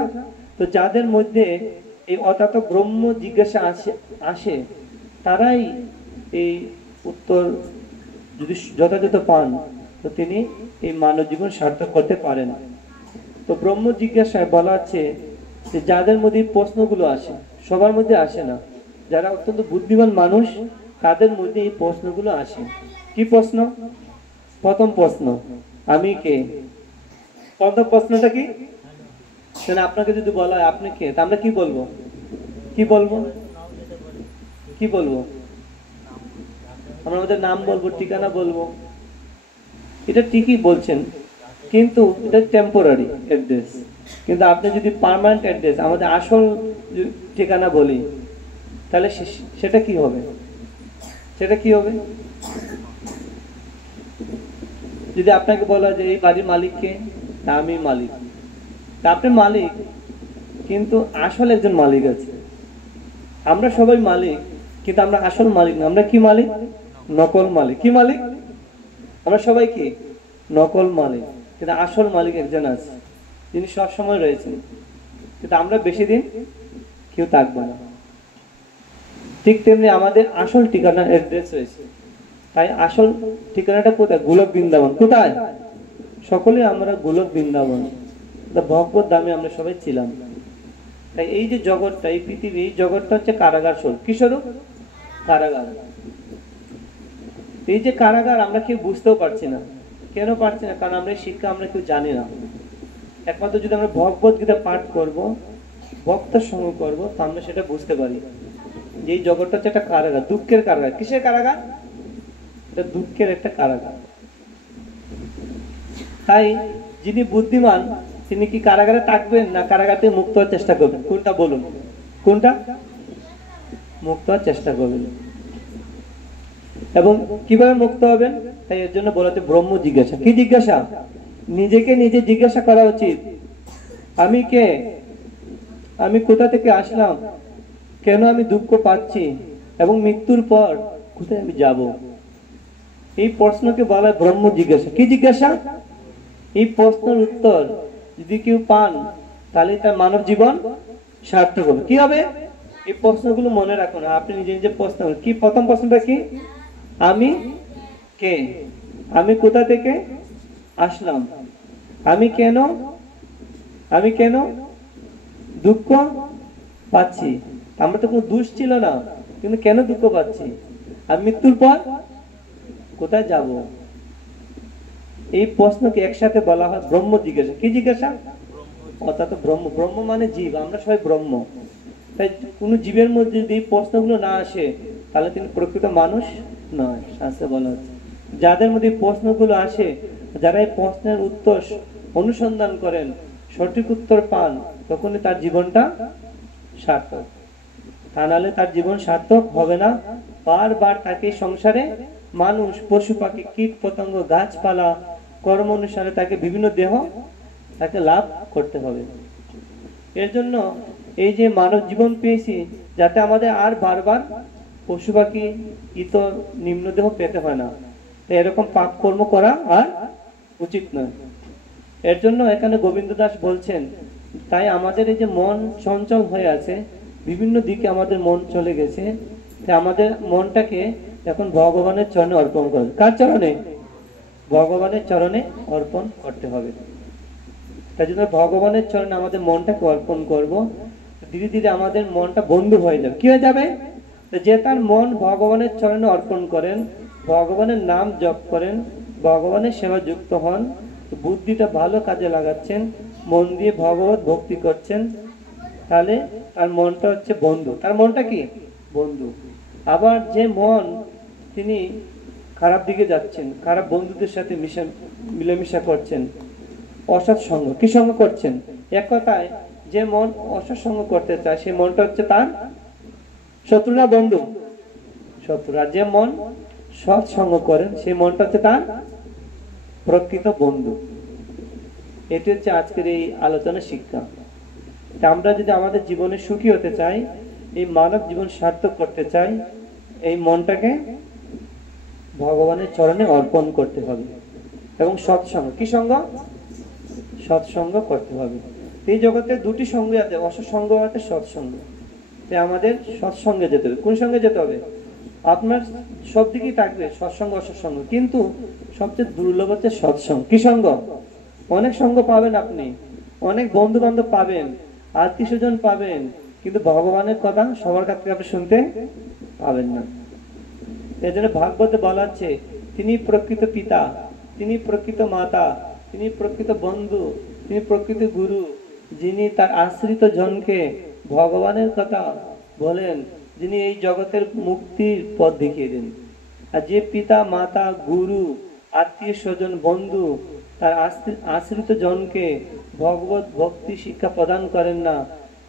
তো যাদের মধ্যে এই অথাত ব্রহ্ম জিজ্ঞাসা আসে তারাই এই উত্তর যদি যথাযথ পান, তো তিনি এই মানব জীবন সার্থক করতে পারেন। তো ব্রহ্ম জিজ্ঞাসায় বলা আছে যে যাদের মধ্যে প্রশ্নগুলো আসে, সবার মধ্যে আসে না, যারা অত্যন্ত বুদ্ধিমান মানুষ তাদের মধ্যে এই প্রশ্নগুলো আসে। কি প্রশ্ন? প্রথম প্রশ্ন, আমি কে? প্রথম প্রশ্নটা কি? আপনাকে যদি বলা হয় আপনি কে, তা আমরা কি বলবো? কি বলবো? কি বলবো? আমরা আমাদের নাম বলবো, ঠিকানা বলবো। এটা ঠিকই বলছেন, কিন্তু এটা টেম্পোরারি অ্যাড্রেস। কিন্তু আপনি যদি পার্মানেন্ট অ্যাড্রেস, আমাদের আসল ঠিকানা বলি, তাহলে সেটা কি হবে? সেটা কি হবে? যদি আপনাকে বলা যে এই বাড়ির মালিক কে, তা আমি মালিক, তা আপনি মালিক, কিন্তু আসল একজন মালিক আছে। আমরা সবাই মালিক, কিন্তু আমরা আসল মালিক না। আমরা কি মালিক? নকল মালিক। কি মালিক? আমরা সবাই কি? নকল মালিক, কিন্তু আসল মালিক একজন আছে, যিনি সবসময় রয়েছেন, কিন্তু আমরা বেশি দিন কেউ থাকবো না। ঠিক তেমনি আমাদের আসল ঠিকানা অ্যাড্রেস রয়েছে। তাই আসল ঠিকানাটা কোথায়? গোলক বৃন্দাবন। কোথায়? সকলে আমরা গোলক বৃন্দাবন, ভগবত ধামে আমরা সবাই ছিলাম। তাই এই যে জগৎটা, এই পৃথিবী, এই জগৎটা হচ্ছে কারাগার স্বরূপ। কি স্বরূপ? কারাগার। এই যে কারাগার আমরা কেউ বুঝতেও পারছি না। কেন পারছি না? কারণ আমরা এই শিক্ষা আমরা কেউ জানি না। একমাত্র যদি আমরা ভগবত গীতা পাঠ করব, ভক্তের সঙ্গ করব, তা আমরা সেটা বুঝতে পারি যে এই জগৎটা হচ্ছে একটা কারাগার, দুঃখের কারাগার। কিসের কারাগার? এটা দুঃখের একটা কারাগার। তাই যিনি বুদ্ধিমান তিনি কি কারাগারে থাকবেন, না কারাগার থেকে মুক্ত হওয়ার চেষ্টা করবেন? কোনটা বলুন? কোনটা? মুক্ত হওয়ার চেষ্টা করবেন। এবং কিভাবে মুক্ত হবেন? তাই এর জন্য বলা হচ্ছে ব্রহ্ম জিজ্ঞাসা। কি জিজ্ঞাসা? নিজেকে নিজে জিজ্ঞাসা করা উচিত, আমি কে? আমি কোথা থেকে আসলাম? কেন আমি দুঃখ পাচ্ছি? এবং মৃত্যুর পর কোথায় আমি যাব? এই প্রশ্নকে বলা হয় ব্রহ্ম জিজ্ঞাসা। কি জিজ্ঞাসা? এই প্রশ্নের উত্তর যদি কেউ পান, তাহলে তার মানব জীবন সার্থক হবে। কি হবে? এই প্রশ্নগুলো মনে রাখুন, আপনি নিজে নিজে প্রশ্ন করুন। কি প্রথম প্রশ্নটা কি? আমি কে? আমি কোথা থেকে আসলাম? আমি কেন দুঃখ পাচ্ছি? আমরা তো কোনো দোষ ছিল না, কিন্তু কেন দুঃখ পাচ্ছি? আর মৃত্যুর পর কোথায় যাব? এই প্রশ্নকে একসাথে বলা হয় ব্রহ্ম জিজ্ঞাসা। কি জিজ্ঞাসা? অর্থাৎ ব্রহ্ম। ব্রহ্ম মানে জীব, আমরা সবাই ব্রহ্ম। তাই কোন জীবের মধ্যে যদি এই প্রশ্নগুলো না আসে, তাহলে তিনি প্রকৃত মানুষ নয়। শাস্ত্রে বলা হচ্ছে যাদের মধ্যে এই প্রশ্নগুলো আসে, যারা এই প্রশ্নের উত্তর অনুসন্ধান করেন, সঠিক উত্তর পান, তখনই তার জীবনটা সার্থক। তা নাহলে তার জীবন সার্থক হবে না। বারবার তাকে সংসারে মানুষ, পশু পাখি, কীট পতঙ্গ, গাছপালা, কর্ম অনুসারে তাকে বিভিন্ন দেহ তাকে লাভ করতে হবে। এর জন্য এই যে মানব জীবন পেয়েছি, যাতে আমাদের আর বারবার পশু পাখি, ইতর নিম্ন দেহ পেতে হয় না। এরকম পাপ কর্ম করা আর উচিত নয়। এর জন্য এখানে গোবিন্দ দাস বলছেন, তাই আমাদের এই যে মন চঞ্চল হয়ে আছে, বিভিন্ন দিকে আমাদের মন চলে গেছে, আমাদের মনটাকে এখন ভগবানের চরণে অর্পণ করবে। কার চরণে? ভগবানের চরণে অর্পণ করতে হবে। তাই জন্য ভগবানের চরণে আমাদের মনটাকে অর্পণ করব। ধীরে ধীরে আমাদের মনটা বন্ধু হয়ে যাবে। কি হয়ে যাবে? যে তার মন ভগবানের চরণে অর্পণ করেন, ভগবানের নাম জপ করেন, ভগবানের সেবা যুক্ত হন, বুদ্ধিটা ভালো কাজে লাগাচ্ছেন, মন দিয়ে ভগবত ভক্তি করছেন, তাহলে তার মনটা হচ্ছে বন্ধু। তার মনটা কি? বন্ধু। আবার যে মন তিনি খারাপ দিকে যাচ্ছেন, খারাপ বন্ধুদের সাথে মিলেমিশা করছেন, অসৎ সঙ্গ, কি সঙ্গ করছেন? এক কথায় যে মন অসৎ সঙ্গ করতে চায়, সেই মনটা হচ্ছে তার শত্রু না বন্ধু? শত্রু। আর যে মন সৎ সঙ্গ করেন, সেই মনটা হচ্ছে তার প্রকৃত বন্ধু। এটি হচ্ছে আজকের এই আলোচনার শিক্ষা। আমরা যদি আমাদের জীবনে সুখী হতে চাই, এই মানব জীবন সার্থক করতে চাই, এই মনটাকে ভগবানের চরণে অর্পণ করতে হবে এবং সৎসঙ্গ। কি সঙ্গ? সৎসঙ্গ করতে হবে। এই জগতে দুটি সঙ্গ আছে, অসৎসঙ্গ আছে সৎসঙ্গ। তাই আমাদের সৎসঙ্গে যেতে হবে। কোন সঙ্গে যেতে হবে? আপনার সব দিকেই থাকবে সৎসঙ্গ অসৎসঙ্গ, কিন্তু সবচেয়ে দুর্লভ হচ্ছে সৎসঙ্গ। কি সঙ্গ? অনেক সঙ্গ পাবেন আপনি, অনেক বন্ধু বান্ধব পাবেন, আত্মীয় স্বজন পাবেন, কিন্তু ভগবানের কথা সবার কাছ থেকে আপনি শুনতে পাবেন না। এই জন্য ভাগবতে বলা হচ্ছে, তিনি প্রকৃত পিতা, তিনি প্রকৃত মাতা, তিনি প্রকৃত বন্ধু, তিনি প্রকৃত গুরু, যিনি তার আশ্রিত জনকে ভগবানের কথা বলেন, যিনি এই জগতের মুক্তির পথ দেখিয়ে দেন। আর যে পিতা মাতা গুরু আত্মীয় স্বজন বন্ধু তার আশ্রিত জনকে ভগবত ভক্তি শিক্ষা প্রদান করেন না,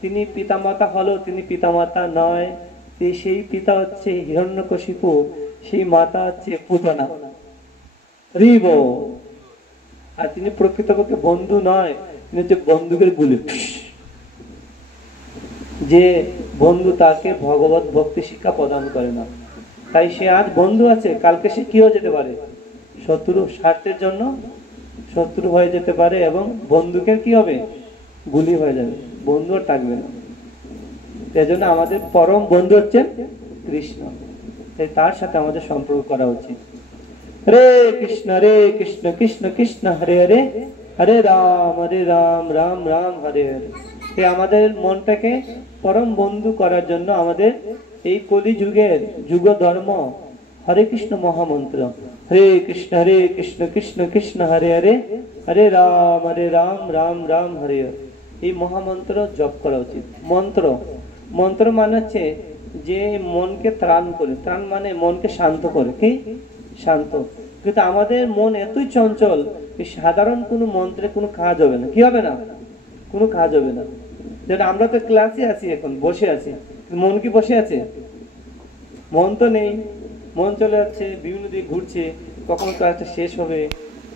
তিনি পিতামাতা হলেও তিনি পিতামাতা নয়। সেই পিতা হচ্ছে হিরণ্যকশিপু, সেই মাতা হচ্ছে পুতনা। রিব। আর তিনি প্রকৃতপক্ষে বন্ধু নয়, তিনি হচ্ছে বন্দুকের গুলি। যে বন্ধু তাকে ভগবত ভক্তি শিক্ষা প্রদান করে না। তাই সে আজ বন্ধু আছে, কালকে সে কি হয়ে যেতে পারে? শত্রু। স্বার্থের জন্য শত্রু হয়ে যেতে পারে এবং বন্দুকের কি হবে? গুলি হয়ে যাবে, বন্ধু আর থাকবে না। এজন্য আমাদের পরম বন্ধু হচ্ছেন কৃষ্ণ। তাই তার সাথে আমাদের সম্পর্ক করা উচিত। হরে কৃষ্ণ কৃষ্ণ কৃষ্ণ হরে হরে, হরে রাম রাম রাম হরে হরে। আমাদের মনটাকে পরম বন্ধু করার জন্য আমাদের এই কলি যুগের যুগ ধর্ম হরে কৃষ্ণ মহামন্ত্র, হরে কৃষ্ণ কৃষ্ণ কৃষ্ণ হরে হরে, হরে রাম রাম রাম হরে হরে, এই মহামন্ত্র জপ করা উচিত। মন্ত্র মানে হচ্ছে যে মনকে ত্রাণ করে। ত্রাণ মানে মনকে শান্ত করে। কি? শান্ত। কিন্তু আমাদের মন এতই চঞ্চল, সাধারণ কোনো মন্ত্রে কোনো কাজ হবে না। কি হবে না? কোনো কাজ হবে না। যেটা আমরা তো ক্লাসে আছি, এখন বসে আছি, মন কি বসে আছে? মন তো নেই, মন চলে যাচ্ছে, বিভিন্ন দিকে ঘুরছে, কখন ক্লাসটা শেষ হবে,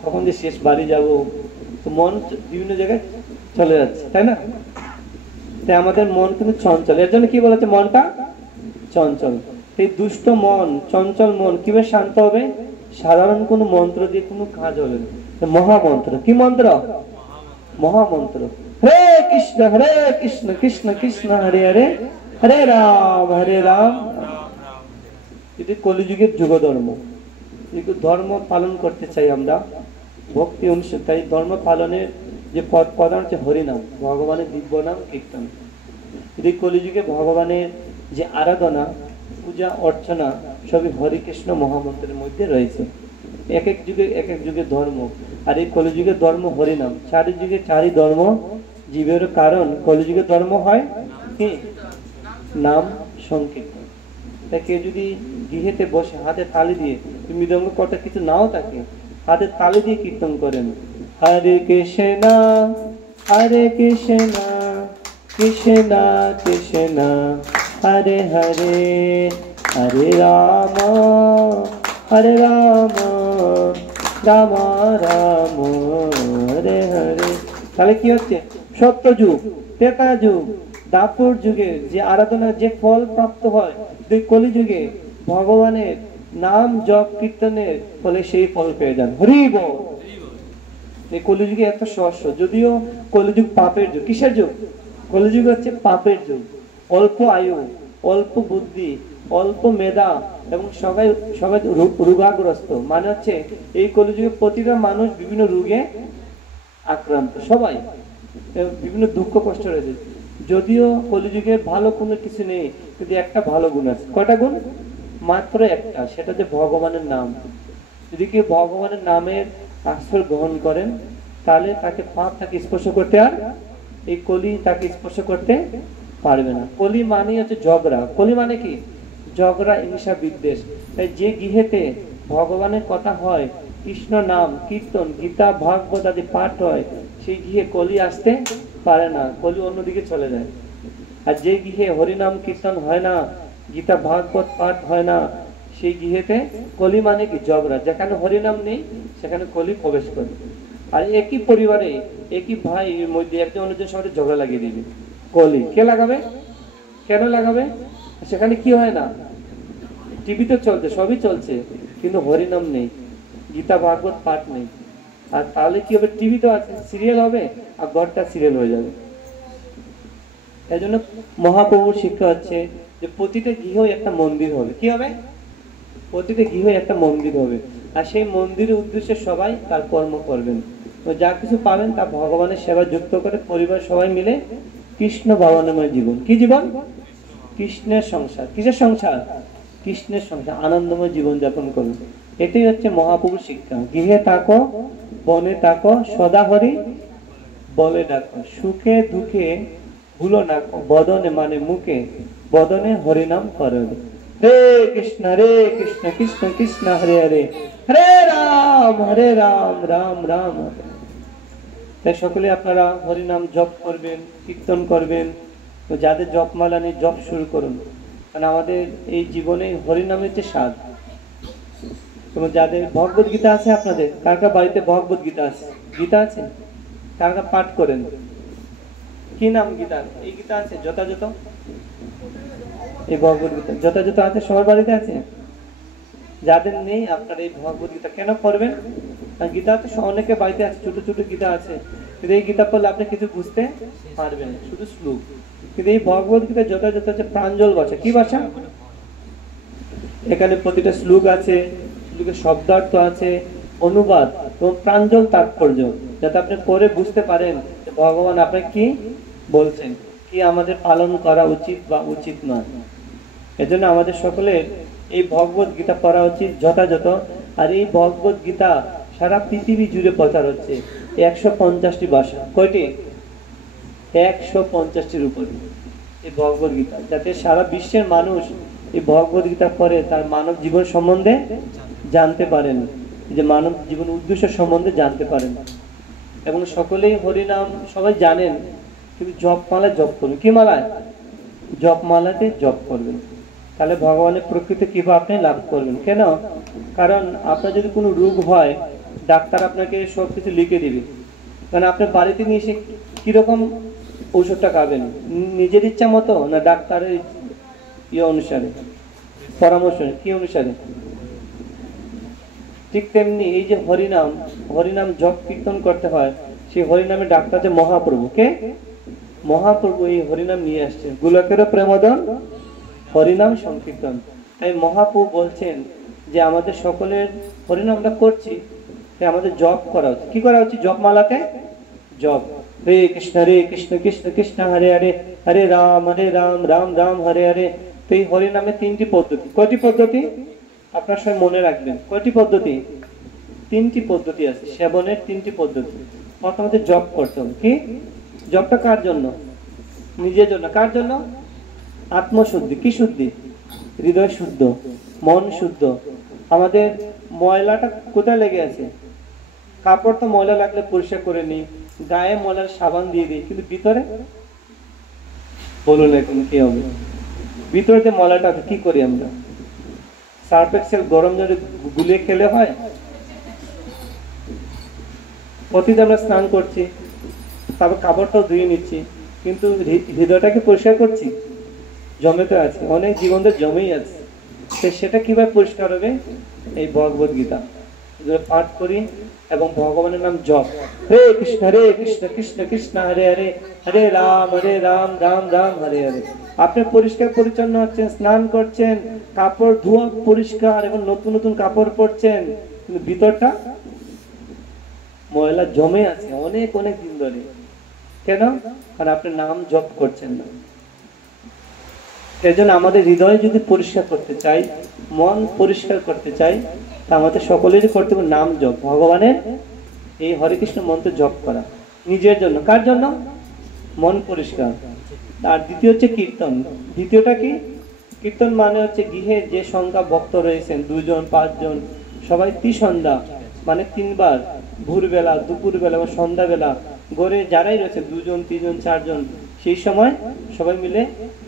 কখন যে শেষ বাড়ি যাব, তো মন বিভিন্ন জায়গায় চলে যাচ্ছে, তাই না? তাই আমাদের মন কিন্তু চঞ্চল। এর জন্য কি বলেছে? মনটা চঞ্চল। এই দুষ্ট মন, চঞ্চল মন কিভাবে শান্ত হবে? সাধারণ কোনো মন্ত্র দিয়ে কোনো কাজ হবে না। মহামন্ত্র। কি মন্ত্র? মহামন্ত্র। হরে কৃষ্ণ কৃষ্ণ কৃষ্ণ হরে হরে, হরে রাম হরে রাম। এটি কলিযুগের যুগ ধর্ম। ধর্ম পালন করতে চাই আমরা, ভক্তি অনুষ্ঠান, তাই ধর্ম পালনের যে প্রধান হচ্ছে হরিনাম, ভগবানের দিব্য নাম কীর্তন। এটি কলিযুগে ভগবানের যে আরাধনা, পূজা অর্চনা সবই হরে কৃষ্ণ মহামন্ত্রের মধ্যে রয়েছে। এক এক যুগে ধর্ম, আর এই কলিযুগের ধর্ম হরিনাম। চারি যুগে চারি ধর্ম জীবের কারণ কলিযুগের ধর্ম হয় কি? নাম সংকীর্তন। তাই কেউ যদি গৃহেতে বসে হাতে তালি দিয়ে, মৃদঙ্গ কটা কিছু নাও থাকে, হাতে তালি দিয়ে কীর্তন করেন, হরে কৃষ্ণ হরে কৃষ্ণ কৃষ্ণ কৃষ্ণ হরে হরে হরে রাম রাম রাম হরে হরে। তাহলে কি হচ্ছে? সত্য যুগ, ত্রেতা যুগ, দাপর যুগে যে আরাধনা যে ফল প্রাপ্ত হয়, কলিযুগে ভগবানের নাম জপ কীর্তনের ফলে সেই ফল পেয়ে যান। হরি বল। এই কলিযুগে এত সহস্র, যদিও কলিযুগ পাপের যুগ। কিসের যুগ? কলিযুগ হচ্ছে পাপের যুগ। অল্প আয়ু, অল্প বুদ্ধি, অল্প মেধা এবং সবাই সবাই রোগাগ্রস্ত। মানে হচ্ছে এই কলিযুগে প্রতিটা মানুষ বিভিন্ন রোগে আক্রান্ত, সবাই বিভিন্ন দুঃখ কষ্ট রয়েছে। যদিও কলিযুগে ভালো কোনো কিছু নেই, কিন্তু একটা ভালো গুণ আছে। কয়টা গুণ? মাত্র একটা, সেটা হচ্ছে ভগবানের নাম। যদি কেউ ভগবানের নামের আশ্রয় গ্রহণ করেন, তাহলে তাকে পাপ তাকে স্পর্শ করতে, আর এই কলি তাকে স্পর্শ করতে পারবে না। কলি মানে হচ্ছে ঝগড়া। কলি মানে কি? ঝগড়া, হিংসা, বিদ্বেষ। তাই যে গৃহেতে ভগবানের কথা হয়, কৃষ্ণ নাম কীর্তন, গীতা ভাগবত আদি পাঠ হয়, সেই গৃহে কলি আসতে পারে না, কলি অন্যদিকে চলে যায়। আর যে গৃহে হরিনাম কীর্তন হয় না, গীতা ভাগবত পাঠ হয় না, সেই গৃহেতে কলি মানে কি? ঝগড়া। যেখানে হরিনাম নেই সেখানে কলি প্রবেশ করে। আর একই পরিবারে একই ভাইয়ের মধ্যে একজন অন্যজনের সাথে ঝগড়া লাগিয়ে দিবে, কলি কে লাগাবে? কেন লাগাবে? সেখানে কি হয় না? টিভি তো চলছে, সবই চলছে, কিন্তু হরিনাম নেই, গীতা ভাগবত পাঠ নেই। আর তাহলে কি হবে? টিভি তো আছে, সিরিয়াল হবে, আর ঘরটা সিরিয়াল হয়ে যাবে। এই জন্য মহাপ্রভুর শিক্ষা হচ্ছে যে প্রতিটা গৃহ একটা মন্দির হবে। কি হবে? প্রতিটা গৃহ একটা মন্দির হবে, আর সেই মন্দিরের উদ্দেশ্যে সবাই তার কর্ম করবেন। তো যা কিছু পাবেন তা ভগবানের সেবা যুক্ত করে পরিবার সবাই মিলে কৃষ্ণ ভাবনাময় জীবন। কি জীবন? কৃষ্ণের সংসার। কিসের সংসার? কৃষ্ণের সংসার, আনন্দময় জীবন যাপন করুন। এটাই হচ্ছে মহাপ্রভুর শিক্ষা। গৃহে থাকো, বনে থাকো, সদা হরি বলে ডাকো, সুখে দুঃখে ভুলো না, বদনে মানে মুখে, বদনে হরিনাম করো। হে কৃষ্ণ কৃষ্ণ কৃষ্ণ হরে হরে, হরে রাম রাম রাম হরে। তাই সকলে আপনারা হরিনাম জপ করবেন, কীর্তন করবেন। তো যাদের জপমালা নেই, জপ শুরু করুন, কারণ আমাদের এই জীবনে হরিনামের যে স্বাদ। এবং যাদের ভগবত গীতা আছে, আপনাদের কার কার বাড়িতে ভগবত গীতা আছে? গীতা আছে? কার কার পাঠ করেন? কি নাম গীতার? এই গীতা আছে যথাযথ? এই ভগবত গীতা যথাযথ আছে? সবার বাড়িতে আছে? যাদের নেই, আপনারা এই ভগবত গীতা কেন পড়বেন? গীতা তো অনেকে বাড়িতে আছে, ছোট ছোট গীতা আছে, কিন্তু এই গীতা পড়লে আপনি কিছু বুঝতে পারবেন, শুধু শ্লোক। কিন্তু এই ভগবত গীতা যথাযথ হচ্ছে প্রাঞ্জল ভাষা। কি ভাষা? এখানে প্রতিটা শ্লোক আছে, শ্লোকের শব্দার্থ আছে, অনুবাদ এবং প্রাঞ্জল তাৎপর্য, যাতে আপনি পড়ে বুঝতে পারেন ভগবান আপনাকে কি বলছেন, কি আমাদের পালন করা উচিত বা উচিত নয়। এজন্য আমাদের সকলের এই ভগবত গীতা পড়া উচিত যথাযথ। আর এই ভগবত গীতা সারা পৃথিবী জুড়ে প্রচার হচ্ছে 150টি ভাষা। কয়টি? 150টির উপরে এই ভগবত গীতা, যাতে সারা বিশ্বের মানুষ এই ভগবত গীতা পড়ে তার মানব জীবন সম্বন্ধে জানতে পারেন, যে মানব জীবন উদ্দেশ্য সম্বন্ধে জানতে পারেন। এবং সকলেই হরিনাম সবাই জানেন, কিন্তু জপমালায় জপ করবেন। কি মালায়? জপমালাতে জপ করবেন। তাহলে ভগবানের প্রকৃতি কিভাবে আপনি লাভ করবেন। কেন? কারণ আপনার যদি কোনো রোগ হয়, ডাক্তার আপনাকে সবকিছু লিখে দিবে, কারণ আপনার বাড়িতে নিয়ে এসে কিরকম ঔষধটা খাবেন, নিজের ইচ্ছা মতো না ডাক্তারের ইয়ে অনুসারে, পরামর্শ কি অনুসারে? ঠিক তেমনি এই যে হরিনাম, হরিনাম জপ কীর্তন করতে হয়, সেই হরিনামে ডাক্তার যে মহাপ্রভু কে? মহাপ্রভু এই হরিনাম নিয়ে আসছেন, গোলকের প্রেমদন হরিনাম সংকীর্তন। তাই মহাপ্রভু বলছেন যে আমাদের সকলের হরিনাম আমরা করছি, তাই আমাদের জপ করা উচিত। কি করা উচিত? জপমালাতে জপ, হরে কৃষ্ণ কৃষ্ণ কৃষ্ণ হরে হরে, হরে রাম রাম রাম হরে হরে। তো এই হরিনামে তিনটি পদ্ধতি। কয়টি পদ্ধতি আপনার সবাই মনে রাখবেন? কয়টি পদ্ধতি? তিনটি পদ্ধতি আছে সেবনের, তিনটি পদ্ধতি। প্রথমত জপ করতে হবে। কি জপটা? কার জন্য? নিজের জন্য। কার জন্য? আত্মশুদ্ধি। কি শুদ্ধি? হৃদয় শুদ্ধ, মন শুদ্ধ। আমাদের ময়লাটা কোথায় লেগে আছে? কাপড় তো ময়লা লাগলে পরিষ্কার করে নিই, গায়ে ময়লার সাবান দিয়ে দিই, কিন্তু ভিতরে বলুন এখন কি হবে? ভিতরে যে ময়লাটা কি করি আমরা? সার্ফ এক্সেল গরম জলে গুলিয়ে খেলে হয়? প্রতিদিন আমরা স্নান করছি, তারপর কাপড়টাও ধুয়ে নিচ্ছি, কিন্তু হৃদয়টাকে পরিষ্কার করছি? জমে তো আছে, অনেক জীবনটা জমেই আছে। সেটা কিভাবে পরিষ্কার হবে? এই ভগবত গীতা পাঠ করি এবং ভগবানের নাম জপ, হরে কৃষ্ণ কৃষ্ণ কৃষ্ণ হরে হরে, হরে রাম রাম রাম হরে হরে। আপনি পরিষ্কার পরিচ্ছন্ন হচ্ছেন, স্নান করছেন, কাপড় ধোয়া পরিষ্কার এবং নতুন নতুন কাপড় পরছেন, কিন্তু ভিতরটা ময়লা জমে আছে অনেক অনেক দিন ধরে। কেন? কারণ আপনি নাম জপ করছেন না। এজন্য আমাদের হৃদয় যদি পরিষ্কার করতে চাই, মন পরিষ্কার করতে চাই, তা আমাদের সকলেরই করতে হবে নাম জপ, ভগবানের এই হরে কৃষ্ণ মন্ত্র জপ করা নিজের জন্য। কার জন্য? মন পরিষ্কার। আর দ্বিতীয় হচ্ছে কীর্তন। দ্বিতীয়টা কি? কীর্তন মানে হচ্ছে গৃহে যে সংখ্যা ভক্ত রয়েছেন, 2 জন 5 জন, সবাই ত্রিসন্ধ্যা মানে 3 বার, ভোরবেলা, দুপুরবেলা এবং সন্ধ্যাবেলা, ঘরে যারাই রয়েছে 2 জন 3 জন 4 জন, সেই সময় সবাই মিলে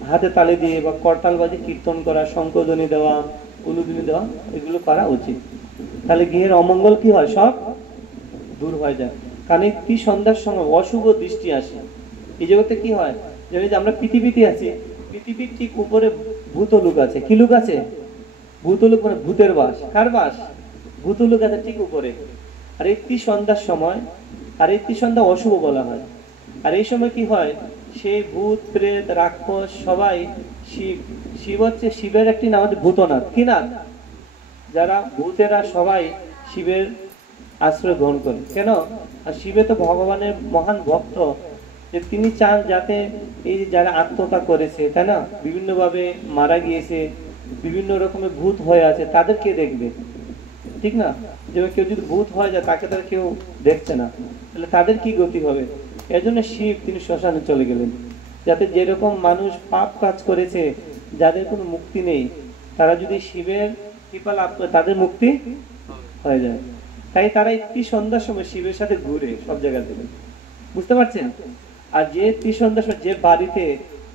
হাতে তালি দিয়ে বা করতাল বাজে কীর্তন করা, শঙ্খধ্বনি দেওয়া, উলুধ্বনি দেওয়া, এগুলো করা উচিত। তাহলে গৃহের অমঙ্গল কি হয়? সব দূর হয়ে যায়। কারণ এই সন্ধ্যার সময় অশুভ দৃষ্টি আসে। এই জগতে কি হয় জানি যে আমরা পৃথিবীতে আছি, পৃথিবীর ঠিক উপরে ভূতলোক আছে। কি লোক আছে? ভূতলোক মানে ভূতের বাস। কার বাস? ভূতলোক আছে ঠিক উপরে। আর এই সন্ধ্যার সময়, আর এই সন্ধ্যা অশুভ বলা হয়। আর এই সময় কি হয়? সেই ভূত প্রেত রাক্ষস সবাই শিব, শিব হচ্ছে শিবের একটি নাম হচ্ছে ভূতনাথ। কি নাথ? যারা ভূতেরা সবাই শিবের আশ্রয় গ্রহণ করে। কেন? আর শিবে তো ভগবানের মহান ভক্ত, যে তিনি চান যাতে এই যারা আত্মহত্যা করেছে, তাই না, বিভিন্ন ভাবে মারা গিয়েছে, বিভিন্ন রকমের ভূত হয়ে আছে, তাদেরকে দেখবে, ঠিক না? যেমন কেউ যদি ভূত হয়ে যায় তাকে তারা কেউ দেখছে না, তাহলে তাদের কি গতি হবে? এর জন্য শিব তিনি শ্মশানে চলে গেলেন, যাতে যেরকম মানুষ পাপ কাজ করেছে, যাদের কোনো মুক্তি নেই, তারা যদি শিবের কৃপা লাভ করে তাদের মুক্তি হয়ে যায়। তাই তারা একটি সন্ধ্যার সময় শিবের সাথে ঘুরে সব জায়গা থেকে, বুঝতে পারছেন? আর যে ত্রিসন্ধ্যার সময় যে বাড়িতে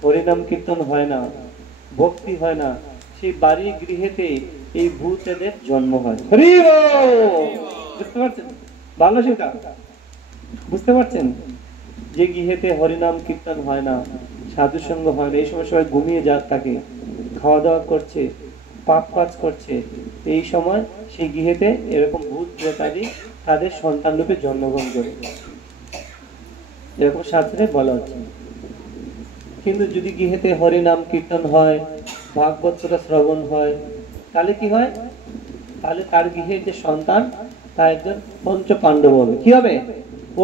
হরিনাম কীর্তন হয় না, ভক্তি হয় না, সেই বাড়ি গৃহেতে এই ভূতেদের জন্ম হয়। হরি বল! বুঝতে পারছেন? ভালো সেটা বুঝতে পারছেন? যে গৃহেতে হরিনাম কীর্তন হয় না, সাধু সঙ্গ হয় না, এই সময় সবাই ঘুমিয়ে যাক থাকে, খাওয়া দাওয়া করছে, পাপ কাজ করছে, এই সময় সেই গৃহেতে এরকম ভূত প্রেতাদি তাদের সন্তান রূপে জন্মগ্রহণ করে, এরকম শাস্ত্রে বলা হচ্ছে। কিন্তু যদি গৃহেতে হরিনাম কীর্তন হয়, ভাগবত কথা শ্রবণ হয়, তাহলে কি হয়? তাহলে তার গৃহের যে সন্তান তা একজন পঞ্চ পাণ্ডব হবে। কি হবে?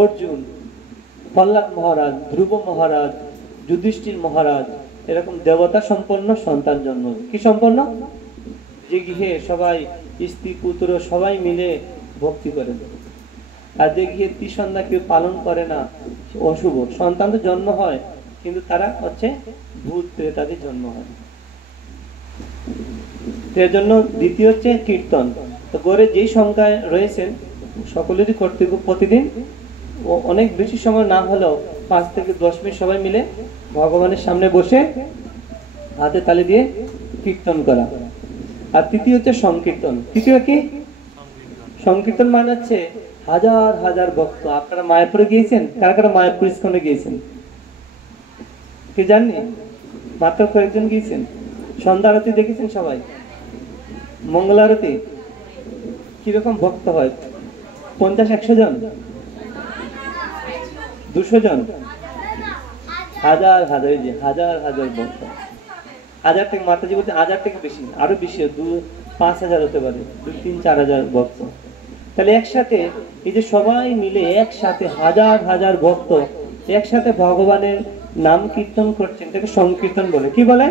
অর্জুন, প্রহ্লাদ মহারাজ, ধ্রুব মহারাজ, যুধিষ্ঠির মহারাজ, এরকম দেবতা সম্পন্ন সন্তান জন্ম হবে। কি সম্পন্ন? যে গৃহে সবাই স্ত্রী পুত্র সবাই মিলে ভক্তি করে। আর যে গৃহে ত্রিসন্ধ্যা কেউ পালন করে না, অশুভ সন্তান তো জন্ম হয়, কিন্তু তারা হচ্ছে ভূত প্রেতাদের জন্ম হয়। এর জন্য দ্বিতীয় হচ্ছে কীর্তন। তো গড়ে যেই সংখ্যায় রয়েছেন সকলেরই কর্তব্য প্রতিদিন অনেক বেশি সময় না হলেও 5 থেকে 10 মিনিট সবাই মিলে ভগবানের সামনে বসে হাতে তালি দিয়ে কীর্তন করা। আর তৃতীয় হচ্ছে সংকীর্তন। তৃতীয় কি? সংকীর্তন মানে হচ্ছে হাজার হাজার ভক্ত। আপনারা মায়াপুরে গিয়েছেন? কারা কারা মায়াপুর ইস্কনে গিয়েছেন? কি জাননি? মাত্র কয়েকজন গিয়েছেন। সন্ধ্যা আরতি দেখেছেন সবাই? মঙ্গল আরতি কিরকম ভক্ত হয়? 50-100 জন, 200 জন, হাজার হাজার, এই যে হাজার হাজার ভক্ত, হাজার থেকে, মাতাজি বলছে হাজার থেকে বেশি, আরো বেশি, 5,000 হতে পারে, 2-3-4,000 ভক্ত। তাহলে একসাথে এই যে সবাই মিলে একসাথে হাজার হাজার ভক্ত একসাথে ভগবানের নাম কীর্তন করছেন, এটাকে সংকীর্তন বলে। কি বলে?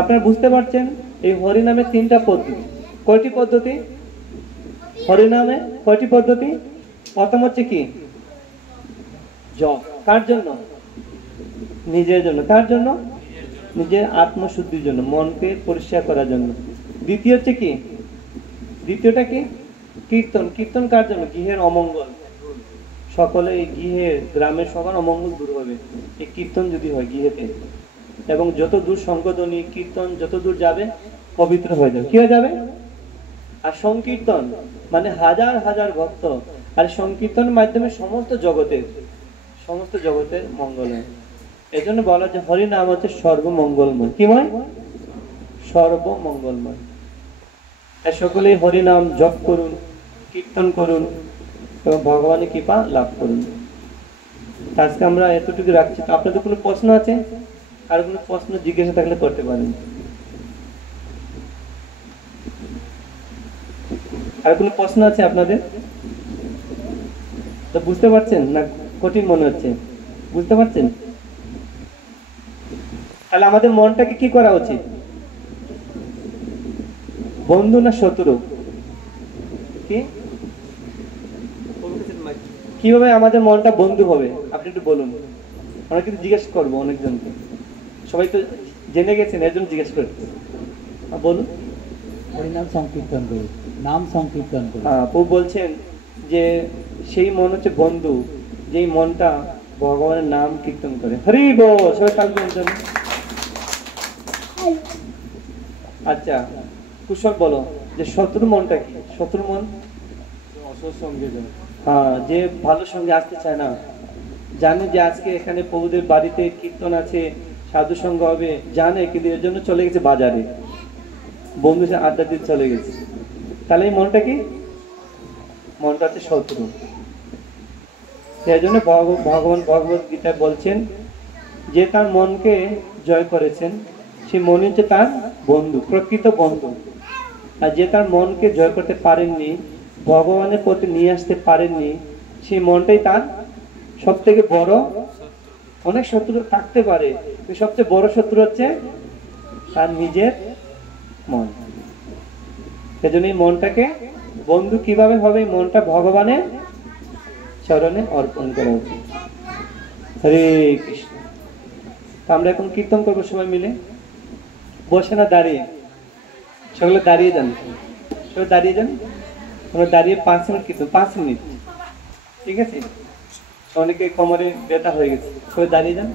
আপনারা বুঝতে পারছেন, এই হরিনামে 3টা পদ্ধতি। কয়টি পদ্ধতি হরিনামে? কয়টি পদ্ধতি? প্রথম হচ্ছে কি? জপ। কার জন্য? নিজের জন্য। কার জন্য? নিজের আত্মশুদ্ধির জন্য, মনকে পরিষ্কার করার জন্য। দ্বিতীয় হচ্ছে কি? দ্বিতীয়টা কি? কীর্তন। কীর্তন কার জন্য? গৃহের অমঙ্গল, সকলে এই গৃহের, গ্রামের সবার অমঙ্গল দূর হবে এই কীর্তন যদি হয় গৃহেতে। এবং যত দূর সংগদনী কীর্তন যত দূর যাবে পবিত্র হয়ে যাবে। কি হয়ে যাবে? আর সংকীর্তন মানে হাজার হাজার ভক্ত, আর সংকীর্তনের মাধ্যমে সমস্ত জগতের মঙ্গল হয়। এই জন্য বলা যে হরি নাম হচ্ছে সর্বমঙ্গলময়। কিময়? সর্বমঙ্গলময়। সকলেই হরি নাম জপ করুন, কীর্তন করুন এবং ভগবানের কৃপা লাভ করুন। আজকে আমরা এতটুকু রাখছি। আপনাদের কোনো প্রশ্ন আছে? আর কোনো প্রশ্ন জিজ্ঞাসা থাকলে করতে পারেন। আর কোনো প্রশ্ন আছে আপনাদের? তো বুঝতে পারছেন না কঠিন মনে হচ্ছে? বুঝতে পারছেন? তাহলে আমাদের মনটাকে কি করা উচিত? বন্ধু না শত্রু? কি কিভাবে আমাদের মনটা বন্ধু হবে আপনি একটু বলুন। আমরা কিন্তু জিজ্ঞেস করবো অনেকজনকে, সবাই তো জেনে গেছেন, এর জন্য জিজ্ঞেস করতে। বলুন। হরিনাম সংকীর্তন করি, নাম সংকীর্তন করি। প্রভু বলছেন যে সেই মন হচ্ছে বন্ধু, যেই মনটা ভগবানের নাম কীর্তন করে। হরি বল। সবাই তালি দেন। আচ্ছা কুশল বলো যে শত্রু মনটা কি? শত্রু মন অসৎ সঙ্গে যায়, যে ভালো সঙ্গে আসতে চায় না, জানে যে আজকে এখানে প্রভুদের বাড়িতে কীর্তন আছে, সাধু সঙ্গ হবে, জানে, কিন্তু এর জন্য চলে গেছে বাজারে, বন্ধু সাথে আড্ডা দিতে চলে গেছে। তাহলে এই মনটা কি? মনটা হচ্ছে শত্রু। সেই জন্য ভগবান ভগবত গীতায় বলছেন যে তার মনকে জয় করেছেন সেই মন হচ্ছে তার বন্ধু, প্রকৃত বন্ধু। আর যে তার মনকে জয় করতে পারেননি, ভগবানের প্রতি নিয়ে আসতে পারেননি, সেই মনটাই তার সব থেকে বড়। অনেক শত্রু থাকতে পারে, কিন্তু সবচেয়ে বড় শত্রু হচ্ছে তার নিজের মন। সেজন্য এই মনটাকে বন্ধু কিভাবে হবে? মনটা ভগবানের চরণে অর্পণ করা উচিত। হরে কৃষ্ণ। আমরা এখন কীর্তন করবো সবাই মিলে। বসে না দাঁড়িয়ে? সকলে দাঁড়িয়ে যান, সবাই দাঁড়িয়ে যান। আমরা দাঁড়িয়ে 5 মিনিট কীর্তন, 5 মিনিট, ঠিক আছে? অনেকে কোমরে ব্যথা হয়ে গেছে, সবাই দাঁড়িয়ে যান।